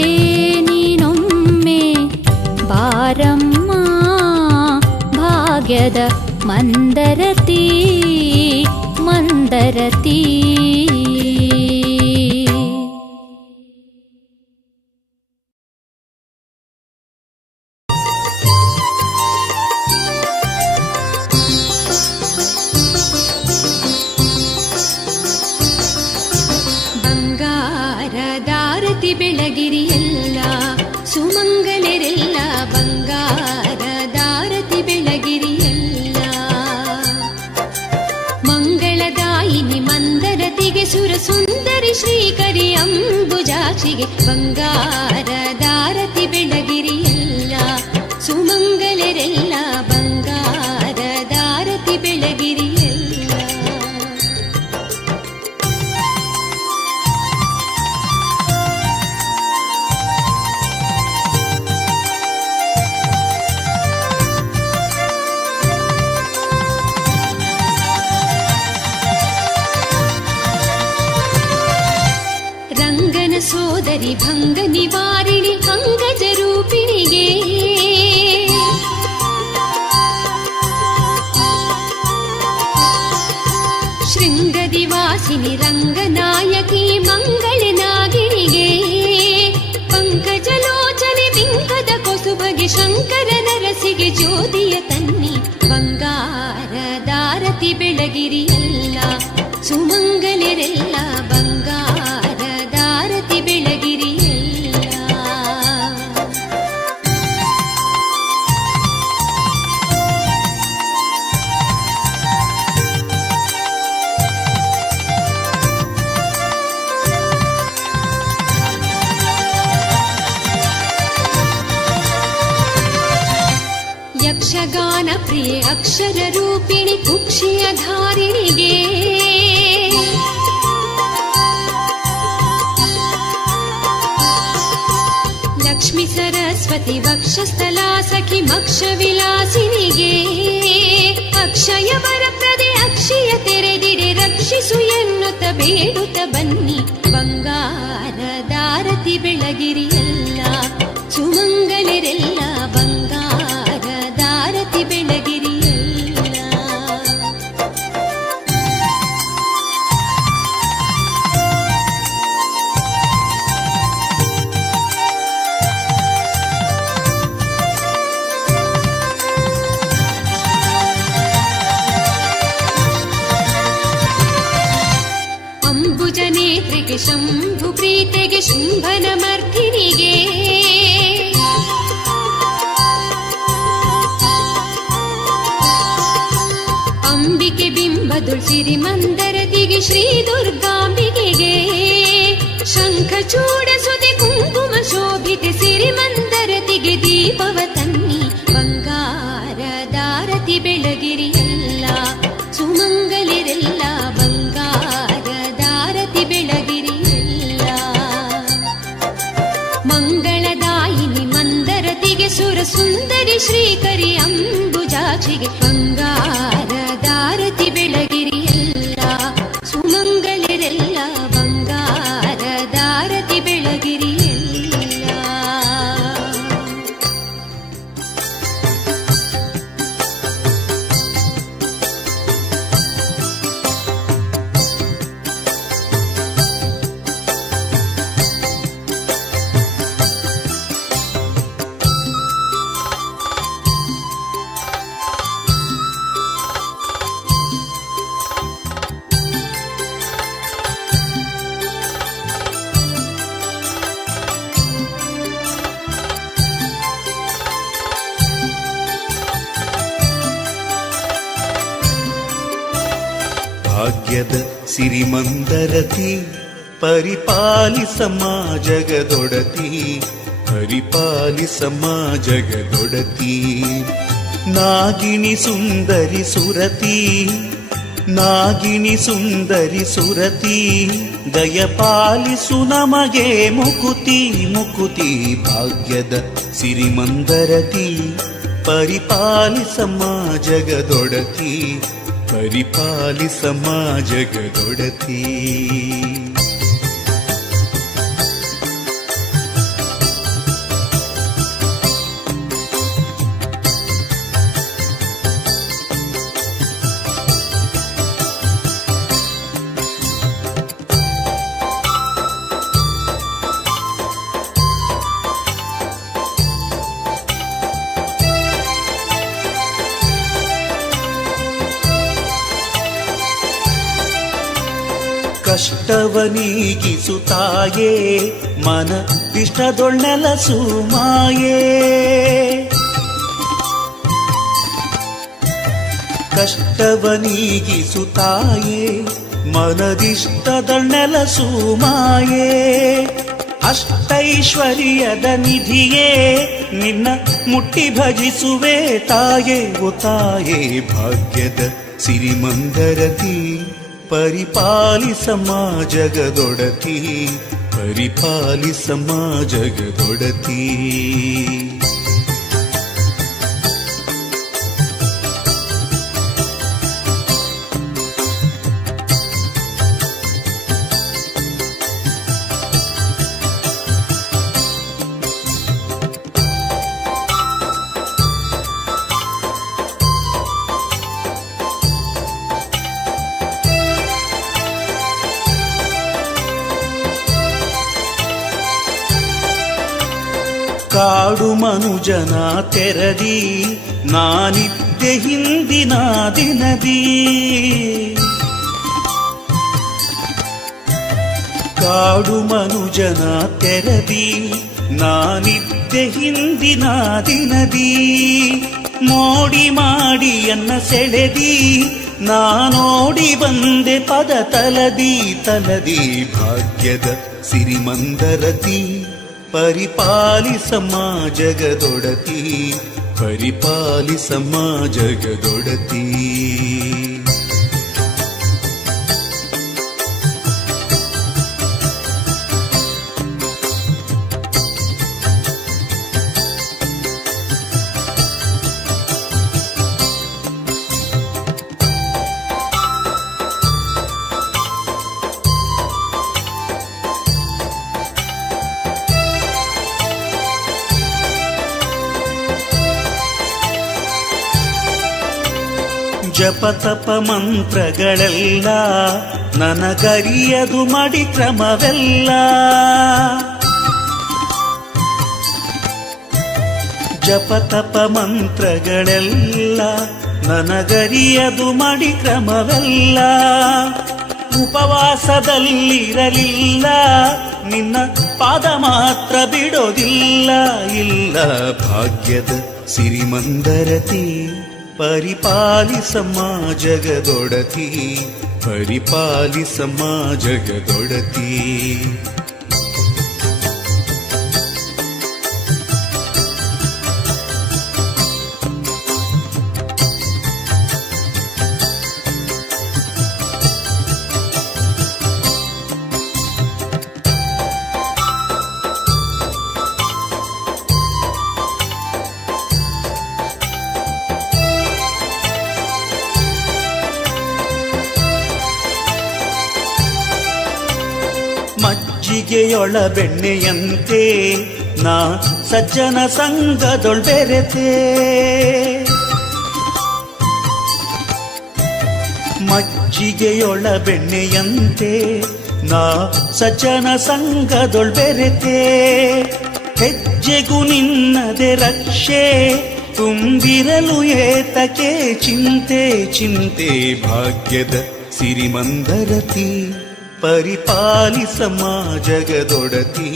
ನೀನೊಮ್ಮೆ ಬಾರಮ್ಮ ಭಾಗ್ಯದ ಮಂದರತಿ ಮಂದರತಿ ಬೆಳಗಿರಿಯಲ್ಲ ಸುಮಂಗಲರೆಲ್ಲ ಬಂಗಾರದಾರತಿ ಬೆಳಗಿರಿಯಲ್ಲ ಮಂಗಳದಾಯಿನಿ ಮಂದರತಿಗೆ ಸುರ ಸುಂದರಿ ಶ್ರೀಕರಿ ಅಂಬುಜಾಕ್ಷಿಗೆ ಬಂಗಾರದಾರತಿ ಬೆಳಗಿರಿಯಲ್ಲ ಸುಮಂಗಲರೆಲ್ಲ ಬಂಗಾರದಾರತಿ ಬೆಳಗಿರಿಯಲ್ಲ ಸೋದರಿ ಭಂಗ ನಿವಾರಿಣಿ ಅಂಗಜ ರೂಪಿಣಿಗೆ ಶೃಂಗದಿವಾಸಿನಿ ರಂಗನಾಯಕಿ ಮಂಗಳ ನಾಗಿಣಿಗೆ ಪಂಕಜಲೋಚನೆ ಬಿಂಕದ ಕೊಸುಬಗೆ ಶಂಕರ ನರಸಿಗೆ ಜ್ಯೋತಿಯ ತನ್ನಿ ಬಂಗಾರದಾರತಿ ಬೆಳಗಿರಿಯಲ್ಲ ಸುಮಂಗಲರೆಲ್ಲ ಬಂಗಾರದಾರತಿ ಬೆಳಗಿರಿಯಲ್ಲ ಯಕ್ಷಗಾನ ಪ್ರಿಯ ಅಕ್ಷರ ರೂಪಿಣಿ ಕುಕ್ಷಿಯ ಧಾರಿಣಿಗೆ ಲಕ್ಷ್ಮಿ ಸರಸ್ವತಿ ವಕ್ಷಸ್ಥಲಾ ಸಖಿ ಮಕ್ಷ ವಿಲಾಸಿನಿಗೆ ಅಕ್ಷಯ ವರಪ್ರದೆ ಅಕ್ಷಯ ತೆರೆದಿಡೆ ರಕ್ಷಿಸು ಎನ್ನುತ್ತ ಬೇಡುತ್ತ ಬನ್ನಿ ಬಂಗಾರದಾರತಿ ಬೆಳಗಿರಿಯಲ್ಲ ಸುಮಂಗಲರೆಲ್ಲ ಬಂಗಾರದಾರತಿ ಬೆಳಗಿರಿಯಲ್ಲ ಅಂಬುಜನೇತ್ರಿಗೆ ಶಂಭು ಪ್ರೀತೆಗೆ ಶುಂಭನ ಮರ್ದಿನಿಗೆ ಅಂಬಿಕೆ ಬಿಂಬದುಳ್ ಸಿರಿ ಮಂದರದಿಗೆ ಶ್ರೀ ದುರ್ಗಾಂಬಿಕೆಗೆ ಶಂಖ ಚೂಡ ಸುದೆ ಕುಂಕುಮ ಶೋಭಿತೆ ಸಿರಿ ಮಂದರತಿಗೆ ದೀಪವ ತನ್ನಿ ಬಂಗಾರದಾರತಿ ಬೆಳಗಿರಿಯಲ್ಲ ಸುಮಂಗಲರೆಲ್ಲ ಬಂಗಾರದಾರತಿ ಬೆಳಗಿರಿಯಲ್ಲ ಮಂಗಳದಾಯಿನಿ ಮಂದರತಿಗೆ ಸುರ ಸುಂದರಿ ಶ್ರೀಕರಿ ಅಂಬುಜಾಕ್ಷಿಗೆ ಬಂಗಾರದಾರತಿ ಬೆಳಗಿರಿಯಲ್ಲ ಸುಮಂಗಲರೆಲ್ಲ ಬಂಗಾರದಾರತಿ ಬೆಳಗಿರಿಯಲ್ಲ ಭಾಗ್ಯದ ಸಿರಿಮಂದರತಿ ಪರಿಪಾಲಿಸಮ್ಮ ಜಗದೊಡತಿ ಪರಿಪಾಲಿಸಮ್ಮ ಜಗದೊಡತಿ ನಾಗಿಣಿ ಸುಂದರಿ ಸುರತಿ ನಾಗಿಣಿ ಸುಂದರಿ ಸುರತಿ ದಯಪಾಲಿಸು ನಮಗೆ ಮುಕುತಿ ಮುಕುತಿ ಭಾಗ್ಯದ ಸಿರಿಮಂದರತಿ ಪರಿಪಾಲಿಸಮ್ಮ ಜಗದೊಡತಿ ಪರಿಪಾಲಿಸಮ್ಮ ಜಗದೊಡತಿ ಕಷ್ಟವನೀಗಿಸುತ್ತಾಯೇ ಮನ ಇಷ್ಟದೊಳ್ಳೆಲಸು ಮಾಯೇ ಕಷ್ಟವನೀಗಿಸುತ್ತಾಯೇ ಮನದಿಷ್ಟದೊಳ್ಳೆಲಸು ಮಾಯೇ ಅಷ್ಟೈಶ್ವರ್ಯದ ನಿಧಿಯೇ ನಿನ್ನ ಮುಟ್ಟಿ ಭಜಿಸುವೆ ತಾಯೇ ಓ ತಾಯೇ ಭಾಗ್ಯದ ಸಿರಿಮಂದರತಿ ಪರಿಪಾಲಿಸಮ್ಮ ಜಗದೊಡತಿ ಪರಿಪಾಲಿಸಮ್ಮ ಜಗದೊಡತಿ ಕಾಡು ಮನುಜನ ತೆರದಿ ನಾನಿದ್ದೆ ಹಿಂದಿನ ದಿನದಿ ಕಾಡು ಮನುಜನ ತೆರದಿ ನಾನಿದ್ದೆ ಹಿಂದಿನ ದಿನದಿ ಮೋಡಿ ಮಾಡಿ ಎನ್ನ ಸೆಳೆದಿ ನಾನೋಡಿ ಬಂದೆ ಪದ ತಲದಿ ತಲದಿ ಭಾಗ್ಯದ ಸಿರಿಮಂದರತಿ ಪರಿಪಾಲಿಸಮ್ಮ ಜಗದೊಡತಿ ಪರಿಪಾಲಿಸಮ್ಮ ಜಗದೊಡತಿ ಜಪತಪ ಮಂತ್ರಗಳೆಲ್ಲ ನನಗರಿಯದು ಮಡಿ ಕ್ರಮವೆಲ್ಲ ಜಪತಪ ಮಂತ್ರಗಳೆಲ್ಲ ನನಗರಿಯದು ಮಡಿ ಕ್ರಮವೆಲ್ಲ ಉಪವಾಸದಲ್ಲಿರಲಿಲ್ಲ ನಿನ್ನ ಪಾದ ಮಾತ್ರ ಬಿಡೋದಿಲ್ಲ ಇಲ್ಲ ಭಾಗ್ಯದ ಸಿರಿಮಂದರತಿ ಪರಿಪಾಲಿಸಮ್ಮ ಜಗದೊಡತಿ ಪರಿಪಾಲಿಸಮ್ಮ ಜಗದೊಡತಿ ಮಜ್ಜಿಗೆಯೊಳ ಬೆಣ್ಣೆಯಂತೆ ನಾ ಸಜ್ಜನ ಸಂಗದೊಳ್ ಬೆರೆತೆ ಮಜ್ಜಿಗೆಯೊಳ ಬೆಣ್ಣೆಯಂತೆ ನಾ ಸಜ್ಜನ ಸಂಗದೊಳ್ ಬೆರೆತೆ ಹೆಜ್ಜೆಗೂ ನಿನ್ನದೆ ರಕ್ಷೆ ತುಂಬಿರಲು ಏತಕ್ಕೆ ಚಿಂತೆ ಚಿಂತೆ ಭಾಗ್ಯದ ಸಿರಿಮಂದರತಿ ಪರಿಪಾಲಿಸಮ್ಮ ಜಗದೊಡತಿ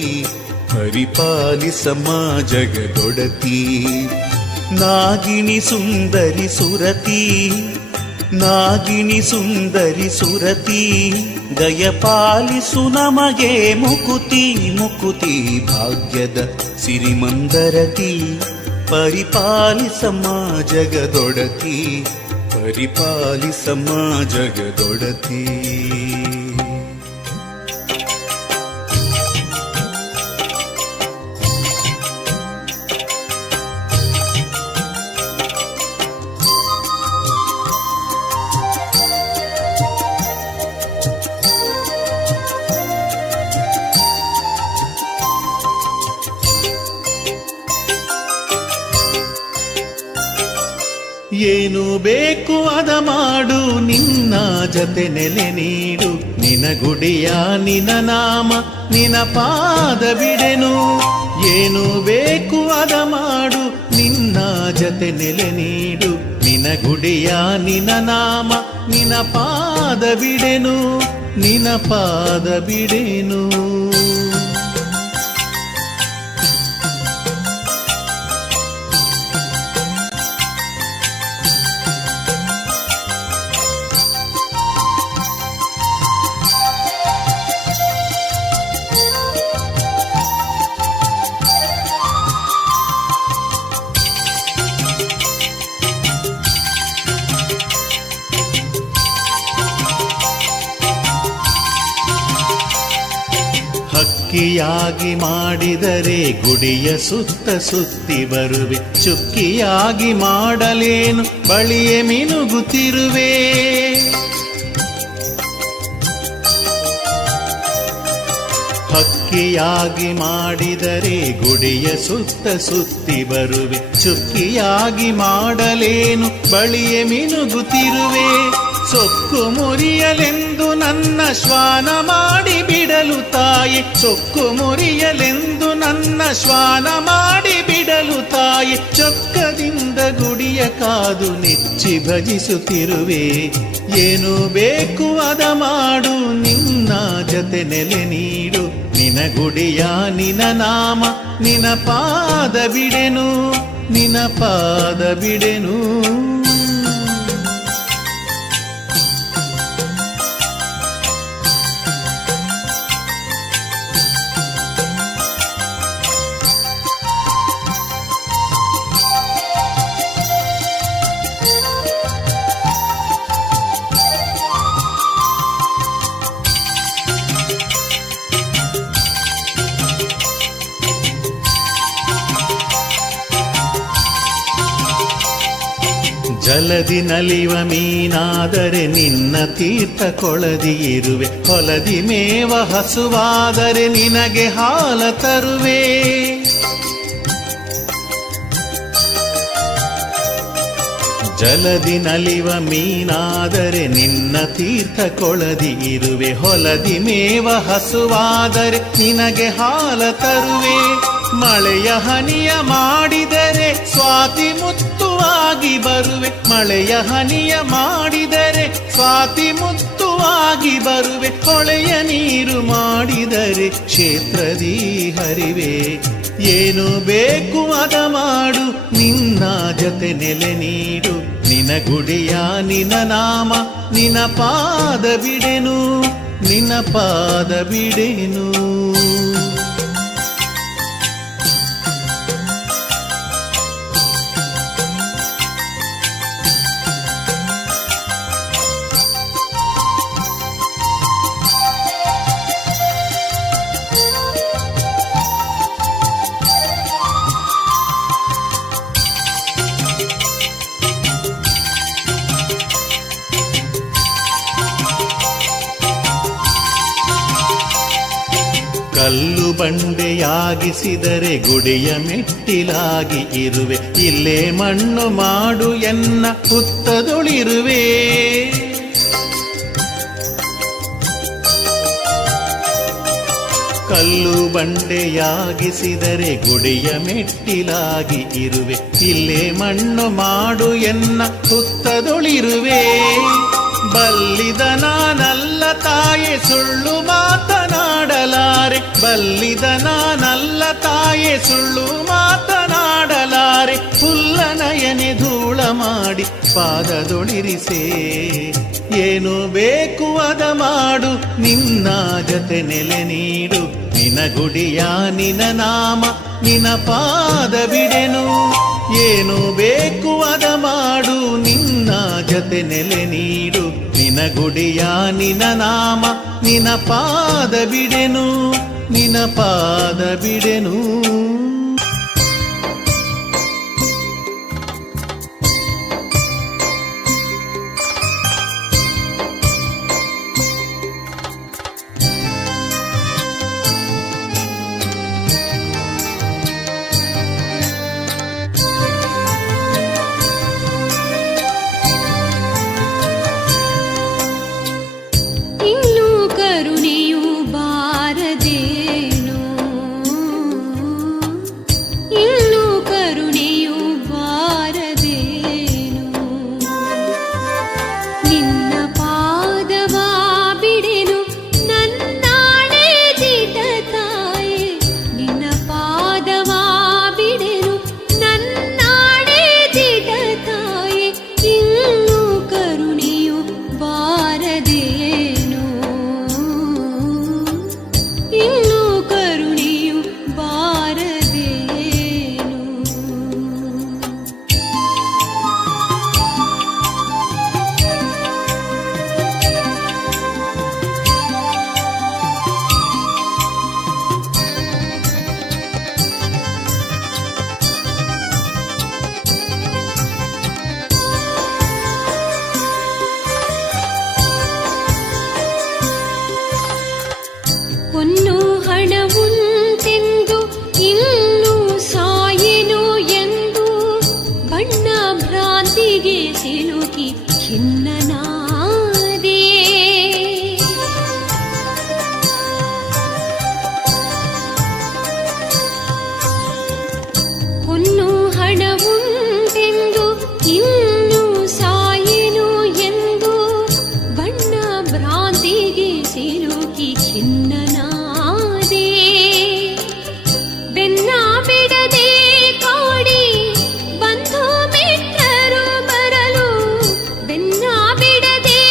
ಪರಿಪಾಲಿಸಮ್ಮ ಜಗದೊಡತಿ ನಾಗಿಣಿ ಸುಂದರಿ ಸುರತಿ ನಾಗಿನಿ ಸುಂದರಿ ಸುರತಿ ದಯ ಪಾಲಿಸು ನಮಗೆ ಮುಕುತಿ ಮುಕುತಿ ಭಾಗ್ಯದ ಸಿರಿಮಂದರತಿ ಪರಿಪಾಲಿಸಮ್ಮ ಜಗದೊಡತಿ ಪರಿಪಾಲಿಸಮ್ಮ ಜಗದೊಡತಿ. ಏನು ಬೇಕು ಅದ ಮಾಡು, ನಿನ್ನ ಜತೆ ನೆಲೆ ನೀಡು, ನಿನ ಗುಡಿಯ ನಿನ ನಾಮ ನಿನ ಪಾದ ಬಿಡೆನು. ಏನು ಬೇಕು ಅದ ಮಾಡು, ನಿನ್ನ ಜತೆ ನೆಲೆ ನೀಡು, ನಿನ ಗುಡಿಯ ನಿನ ನಾಮ ನಿನ ಪಾದ ಬಿಡೆನು, ನಿನ ಪಾದ ಬಿಡೆನು. ಹಕ್ಕಿಯಾಗಿ ಮಾಡಿದರೆ ಗುಡಿಯ ಸುತ್ತ ಸುತ್ತಿ ಬರುವೆ, ಚುಕ್ಕಿಯಾಗಿ ಮಾಡಲೇನು ಬಳಿಯೇ ಮಿನುಗುತ್ತಿರುವೆ. ಹಕ್ಕಿಯಾಗಿ ಮಾಡಿದರೆ ಗುಡಿಯ ಸುತ್ತ ಸುತ್ತಿ ಬರುವೆ, ಚುಕ್ಕಿಯಾಗಿ ಮಾಡಲೇನು ಬಳಿಯೇ ಮಿನುಗುತ್ತಿರುವೆ. ಸೊಕ್ಕು ಮುರಿಯಲೆಂದು ನನ್ನ ಶ್ವಾನ ಮಾಡಿ ಬಿಡಲು ತಾಯಿ, ಸೊಕ್ಕು ಮುರಿಯಲೆಂದು ನನ್ನ ಶ್ವಾನ ಮಾಡಿ ಬಿಡಲು ತಾಯಿ, ಚೊಕ್ಕದಿಂದ ಗುಡಿಯ ಕಾದು ನೆಚ್ಚಿ ಭಜಿಸುತ್ತಿರುವೆ. ಏನು ಬೇಕು ಅದ ಮಾಡು, ನಿನ್ನ ಜತೆ ನೆಲೆ ನೀಡು, ನಿನ ಗುಡಿಯ ನಿನ ನಾಮ ನಿನ ಪಾದ ಬಿಡೆನು, ನಿನ ಪಾದ ಬಿಡೆನು. ಜಲದಿ ನಲಿವ ಮೀನಾದರೆ ನಿನ್ನ ತೀರ್ಥ ಕೊಳದಿ ಇರುವೆ, ಹೊಲದಿ ಮೇವ ಹಸುವಾದರೆ ನಿನಗೆ ಹಾಲ ತರುವೆ. ಜಲದಿ ನಲಿವ ಮೀನಾದರೆ ನಿನ್ನ ತೀರ್ಥ ಕೊಳದಿ ಇರುವೆ, ಹೊಲದಿ ಮೇವ ಹಸುವಾದರೆ ನಿನಗೆ ಹಾಲ ತರುವೆ. ಮಳೆಯ ಹನಿಯ ಮಾಡಿದರೆ ಸ್ವಾತಿ ಮುತ್ತುವಾಗಿ ಬರುವೆ, ಮಳೆಯ ಹನಿಯ ಮಾಡಿದರೆ ಸ್ವಾತಿ ಮುತ್ತುವಾಗಿ ಬರುವೆ. ಹೊಳೆಯ ನೀರು ಮಾಡಿದರೆ ಕ್ಷೇತ್ರದಿ ಹರಿವೆ. ಏನು ಬೇಕು ಅದ ಮಾಡು, ನಿನ್ನ ಜತೆ ನೆಲೆ ನೀಡು, ನಿನ ಗುಡಿಯ ನಿನ ನಾಮ ನಿನ ಪಾದ ಬಿಡೆನು, ನಿನ ಪಾದ ಬಿಡೆನು. ಕಲ್ಲು ಬಂಡೆಯಾಗಿಸಿದರೆ ಗುಡಿಯ ಮೆಟ್ಟಿಲಾಗಿ ಇರುವೆ, ಇಲ್ಲೇ ಮಣ್ಣು ಮಾಡು ಎನ್ನ ಹುತ್ತದೊಳಿರುವೆ. ಕಲ್ಲು ಬಂಡೆಯಾಗಿಸಿದರೆ ಗುಡಿಯ ಮೆಟ್ಟಿಲಾಗಿ ಇರುವೆ, ಇಲ್ಲೇ ಮಣ್ಣು ಮಾಡು ಎನ್ನ ಹುತ್ತದೊಳಿರುವೆ. ಬಲ್ಲಿದ ನಾನಲ್ಲ ತಾಯೆ ಸುಳ್ಳು ಮಾತನಾಡಲಾರೆ, ಬಲ್ಲಿದ ನಾನಲ್ಲ ತಾಯೆ ಸುಳ್ಳು ಮಾತನಾಡಲಾರೆ. ತಾರೆ ಹುಲ್ಲನಯನೆ ಧೂಳ ಮಾಡಿ ಪಾದದೊಳಿರಿಸೆ. ಏನು ಬೇಕು ಅದ ಮಾಡು, ನಿನ್ನ ಜೊತೆ ನೆಲೆ ನೀಡು. ನಿನ ಗುಡಿಯ ನಿನ ನಾಮ ನಿನ ಪಾದ ಬಿಡೆನು. ಏನು ಬೇಕು ಅದ ಮಾಡು, ನಿನ್ನ ಜೊತೆ ನೆಲೆ ನೀಡು. ನಿನ ಗುಡಿಯ ನಿನ ನಾಮ ನಿನ ಪಾದ ಬಿಡೆನು, ನಿನ ಪಾದ ಬಿಡೆನು. ಬಿಡದೆ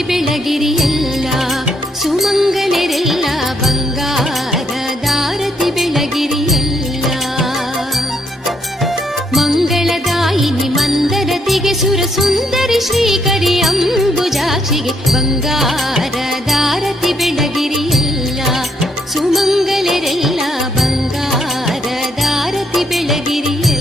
ದಾರತಿ ಬೆಳಗಿರಿಯಲ್ಲ ಸುಮಂಗಲರೆಲ್ಲ ಬಂಗಾರ ದಾರತಿ ಬೆಳಗಿರಿಯಲ್ಲ ಮಂಗಳದಾಯಿನಿ ಮಂದರತಿಗೆ ಸುರ ಸುಂದರಿ ಶ್ರೀಕರಿ ಅಂಬುಜಾಕ್ಷಿಗೆ ಬಂಗಾರ ದಾರತಿ ಬೆಳಗಿರಿಯಲ್ಲ ಸುಮಂಗಲರೆಲ್ಲ ಬಂಗಾರ ದಾರತಿ ಬೆಳಗಿರಿಯಲ್ಲ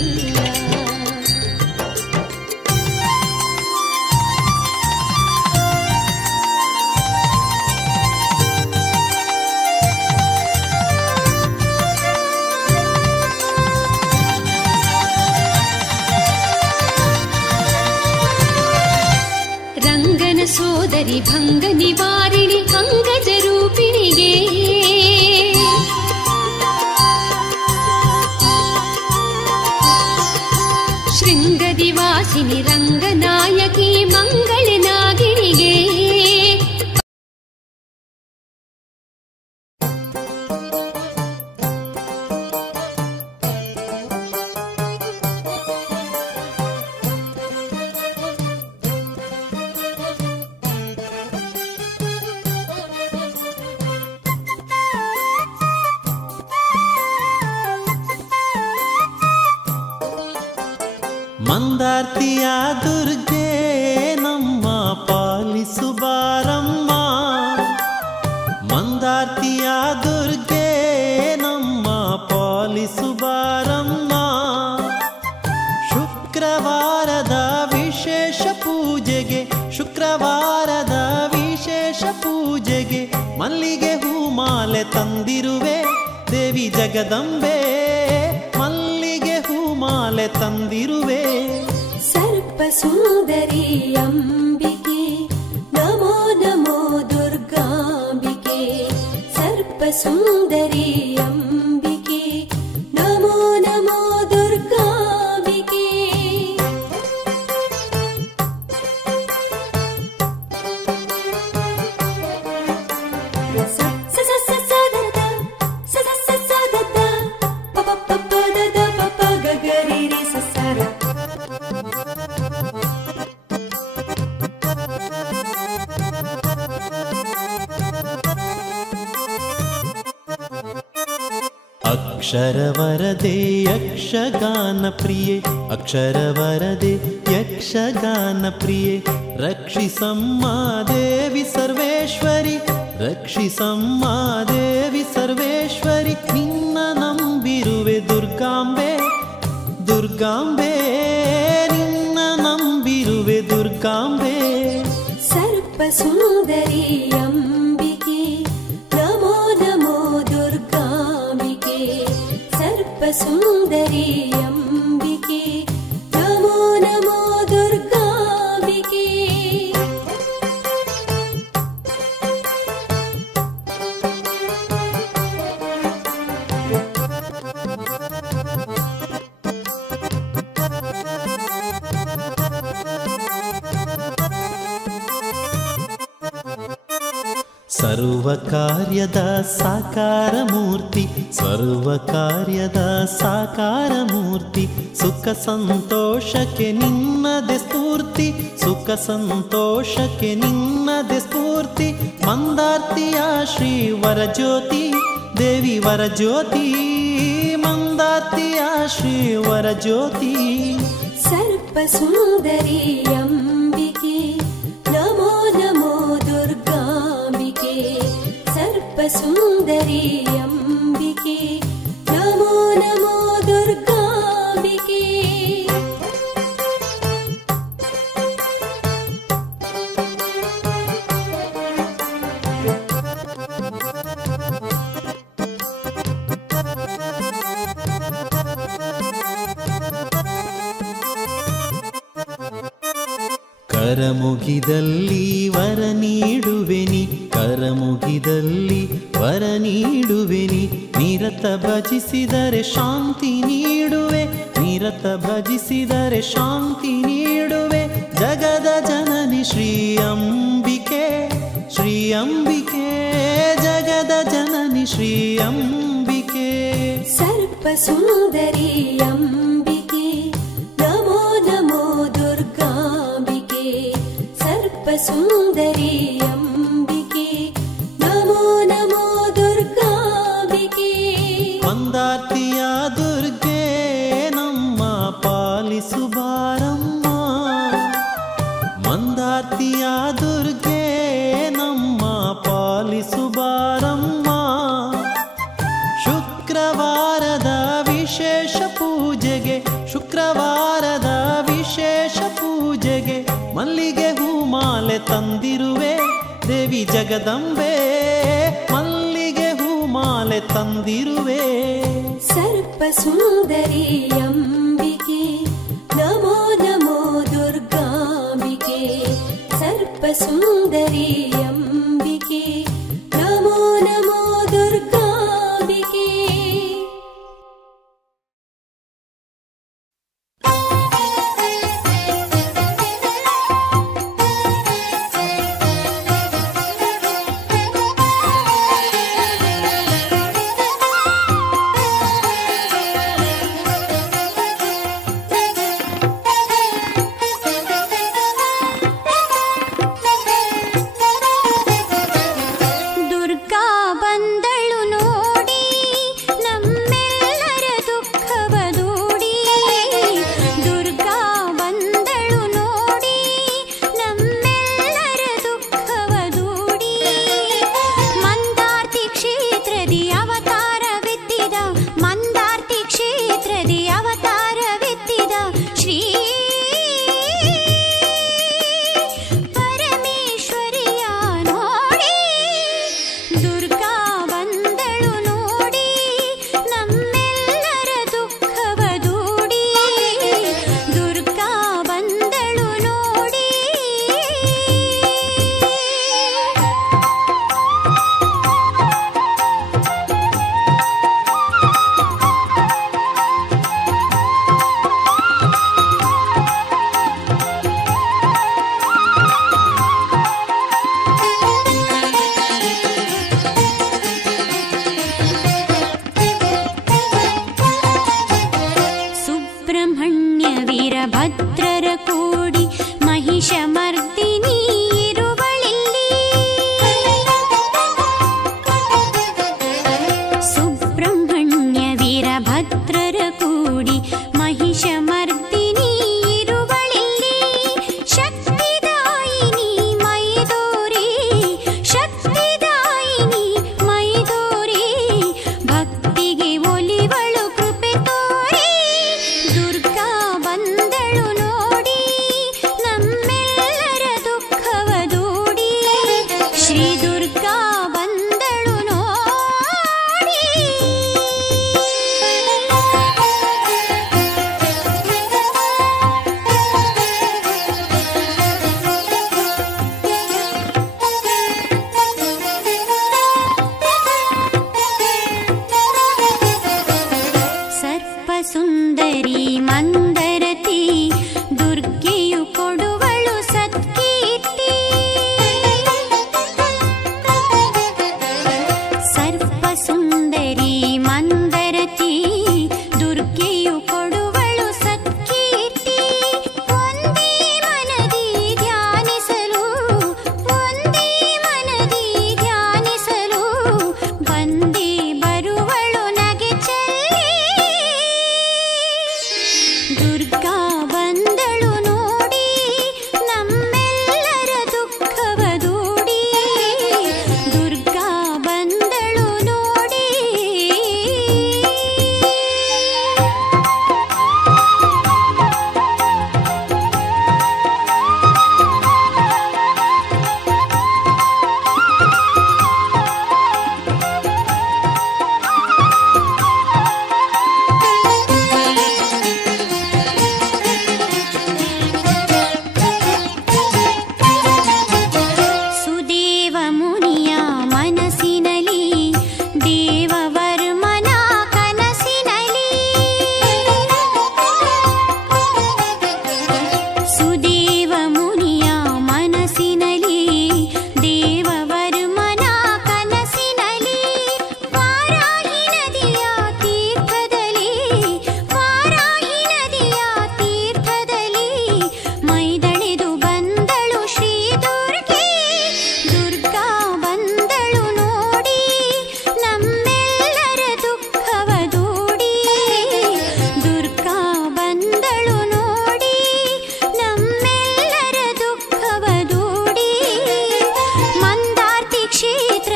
ರಂಗನ ಸೋದರಿ ಭಂಗ ನಿವಾರಿಣಿ ಅಂಗಜ ರೂಪಿಣಿಗೆ ಶೃಂಗದಿವಾಸಿನಿ ರಂಗನಾಯಕಿ ಮಂಗಳ ನಾಗಿಣಿಗೆ ಮಂದಾರ್ತಿಯ ದುರ್ಗೆ ನಮ್ಮ ಪಾಲಿಸು ಬಾರಮ್ಮ ಮಂದಾರ್ತಿಯ ದುರ್ಗೆ ನಮ್ಮ ಪಾಲಿಸು ಬಾರಮ್ಮ ಶುಕ್ರವಾರದ ವಿಶೇಷ ಪೂಜೆಗೆ ಮಲ್ಲಿಗೆ ಹೂಮಾಲೆ ತಂದಿರುವೆ ದೇವಿ ಜಗದಂಬೆ ಮಲ್ಲಿಗೆ ಹೂಮಾಲೆ ತಂದಿರುವೆ ಸರ್ಪ ಸುಂದರಿ ಅಂಬಿಕೆ ನಮೋ ನಮೋ ದುರ್ಗಾಂಬಿಕೆ ಸರ್ಪ ಸುಂದರಿ ಅಂಬಿಕೆ ನಮೋ ನಮೋ ದುರ್ಗಾಂಬಿಕೆ ಅಕ್ಷರವರದೆ ಯಕ್ಷಗಾನ ಪ್ರಿಯೆ ಅಕ್ಷರವರದೆ ಯಕ್ಷಗಾನ ಪ್ರಿಯೆ ರಕ್ಷಿಸಮ್ಮ ದೇವಿ ಸರ್ವೇಶ್ವರಿ ರಕ್ಷಿಸಮ್ಮ ದೇವಿ ಸರ್ವೇಶ್ವರಿ ನಿನ್ನ ನಂಬಿರುವೆ ದುರ್ಗಾಂಬೆ ದುರ್ಗಾಂಬೆ ನಿನ್ನ ನಂಬಿರುವೆ ದುರ್ಗಾಂಬೆ ಸರ್ಪ ಸುಂದರಿ ಅಂಬಿಕೆ ನಮೋ ನಮೋ ದುರ್ಗಾಂಬಿಕೆ ಸರ್ಪ ಸುಂದರಿ ಅಂಬಿಕೆ ನಮೋ ನಮೋ ದುರ್ಗಾಂಬಿಕೆ ಸರ್ವ ಕಾರ್ಯದ ಸಾಕಾರ ಮೂರ್ತಿ ಸರ್ವ ಕಾರ್ಯದ ಸಾಕಾರ ಮೂರ್ತಿ ಸುಖ ಸಂತೋಷಕ್ಕೆ ನಿನ್ನದೆ ಸ್ಫೂರ್ತಿ ಸುಖ ಸಂತೋಷಕ್ಕೆ ನಿನ್ನದೆ ಸ್ಫೂರ್ತಿ ಮಂದಾರ್ತಿಯ ಶ್ರೀ ವರಜ್ಯೋತಿ ದೇವಿ ವರಜ್ಯೋತಿ ಮಂದಾರ್ತಿಯ ಶ್ರೀ ವರಜ್ಯೋತಿ ಸರ್ಪ ಸುಂದರಿ ಅಂಬಿಕೆ ನಮೋ ನಮೋ ದುರ್ಗಾಂಬಿಕೆ ಸರ್ಪ ಸುಂದರಿ ಅಂಬಿಕೆ ನಮೋ ನಮೋ ದುರ್ಗಾಂಬಿಕೆ ಕರಮುಗಿದಲ್ಲಿ ವರ ನೀಡುವೆನಿ ಕರಮುಗಿದಲ್ಲಿ ವರ ನೀಡುವೆನಿ ನಿರತ ಭಜಿಸಿದರೆ ಶಾಂತಿ ನೀಡುವೆ ನಿರತ ಭಜಿಸಿದರೆ ಶಾಂತಿ ನೀಡುವೆ ಜಗದ ಜನನಿ ಶ್ರೀ ಅಂಬಿಕೆ ಶ್ರೀ ಅಂಬಿಕೆ ಜಗದ ಜನನಿ ಶ್ರೀ ಅಂಬಿಕೆ ಸರ್ಪ ಸುಂದರಿ ಅಂಬಿಕೆ ನಮೋ ನಮೋ ದುರ್ಗಾಂಬಿಕೆ ಸರ್ಪ ಸುಂದರಿ ಅಂಬಿಕೆ ನಮೋ ನಮೋ ದುರ್ಗಾಂಬಿಕೆ. ಮಂದಾರ್ತಿಯ ದುರ್ಗೆ ನಮ್ಮ ಪಾಲಿಸು ಬಾರಮ್ಮ, ಮಂದಾರ್ತಿಯ ದುರ್ಗೆ ನಮ್ಮ ಪಾಲಿಸು ಬಾರಮ್ಮ. ಶುಕ್ರವಾರದ ವಿಶೇಷ ಪೂಜೆಗೆ, ಶುಕ್ರವಾರದ ವಿಶೇಷ ಪೂಜೆಗೆ ಮಲ್ಲಿಗೆ ಹೂಮಾಲೆ ತಂದಿರುವೆ ದೇವಿ ಜಗದಂಬೆ, ಮಲ್ಲಿಗೆ ಹೂಮಾಲೆ ತಂದಿರುವೆ. ಸರ್ಪ ಸುಂದರಿ ಅಂಬಿಕೆ ನಮೋ ನಮೋ ದುರ್ಗಾಂಬಿಕೆ. ಸರ್ಪ ಸುಂದರಿ ಅಂಬಿಕೆ ನಮೋ ನಮೋ ದುರ್ಗಾಂಬಿಕೆ.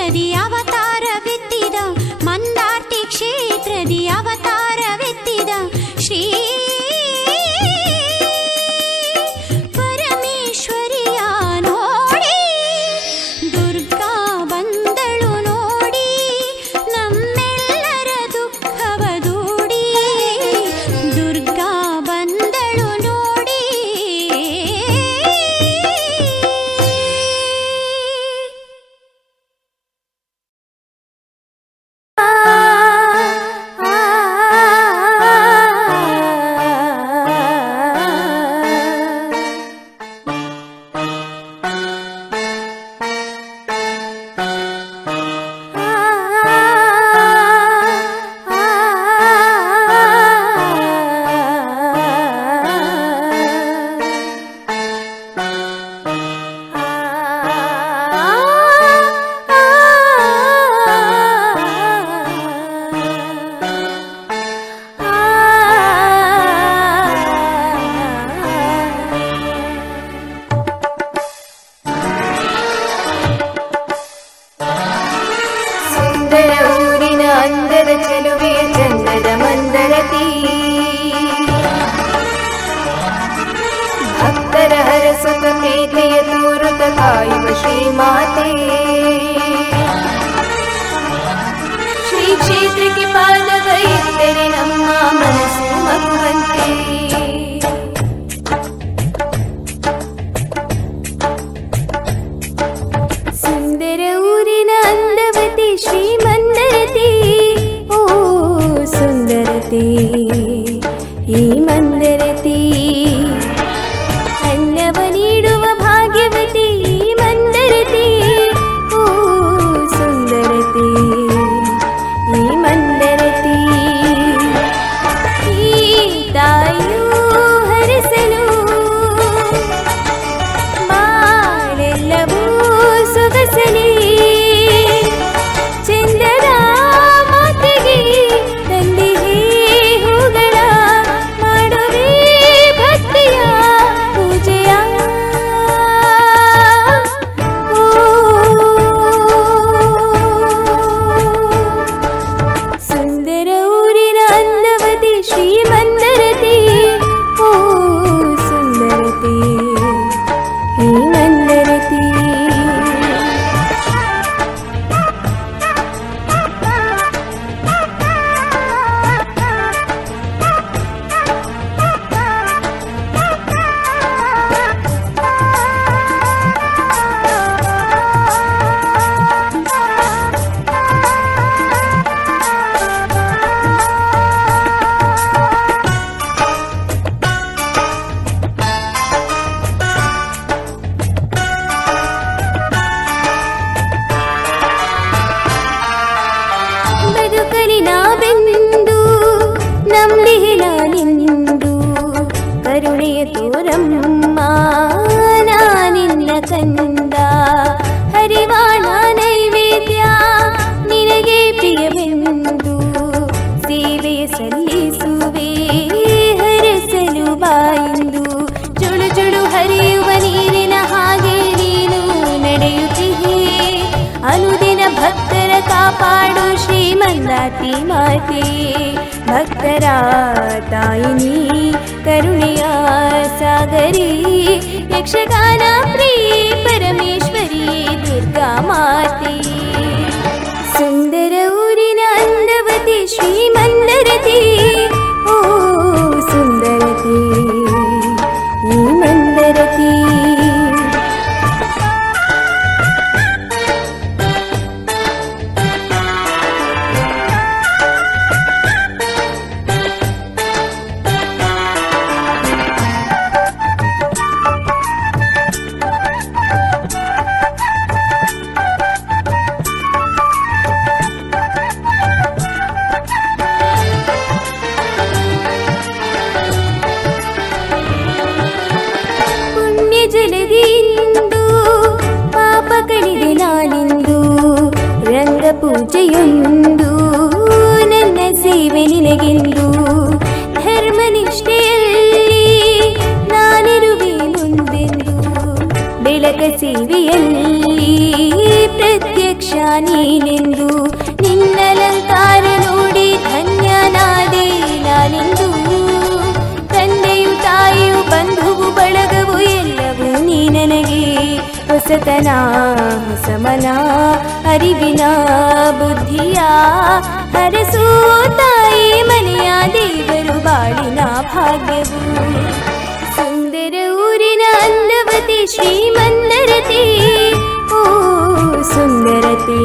ಕ್ಷೇತ್ರದಿ ಅವತಾರವೆತ್ತಿದ ಮಂದಾರ್ತಿ ಕ್ಷೇತ್ರದಿ ಅವತಾರವೆತ್ತಿದ ಶ್ರೀ ಪರಮೇಶ್ವರಿಯ ನೋಡಿ ದುರ್ಗಾ ಬಂದಳು ನೋಡಿ ನಮ್ಮೆಲ್ಲರ ದುಃಖವ ದೂಡಿ ದುರ್ಗಾ ಬಂದಳು ನೋಡಿ ಭಕ್ತರ ತಾಯಿನಿ ಕರುಣೆಯ ಸಾಗರಿ ಯಕ್ಷಗಾನ ಪ್ರಿಯೆ ಪರಮೇಶ್ವರಿ ದುರ್ಗಾ ಮಾತೆ ಸುಂದರ ಊರಿನ ಅಂದವತಿ ಶ್ರೀಮಂದರತಿ ಓ ಸುಂದರತಿ ಈ ಮಂದರತಿ ಪೂಜೆಯೊಂದು ನನ್ನ ಸೇವೆ ನಿನಗೆಂದು ಧರ್ಮನಿಷ್ಠೆಯಲ್ಲಿ ನಾನಿರುವೆ ಮುಂದೆಂದು ಬೆಳಕ ಸೇವೆಯಲ್ಲಿ ಪ್ರತ್ಯಕ್ಷ ನೀನೆಂದು ನಿನ್ನಲಂಕಾರ ನೋಡಿ ಧನ್ಯನಾದೆ ನಾನೆಂದು ತಂದೆಯು ತಾಯಿಯು ಬಂಧುವು ಬಳಗವು ಎಲ್ಲವೂ ನೀ ನನಗೆ ಹೊಸತನ ಸಮನ ಅರಿವಿನ ಬುದ್ಧಿಯ ಹರಸು ತಾಯಿ ಮನೆಯ ದೇವರು ಬಾಳಿನ ಭಾಗ್ಯವು ಸುಂದರ ಊರಿನ ಅಂದವತಿ ಶ್ರೀಮಂದರತೆ ಓ ಸುಂದರತೆ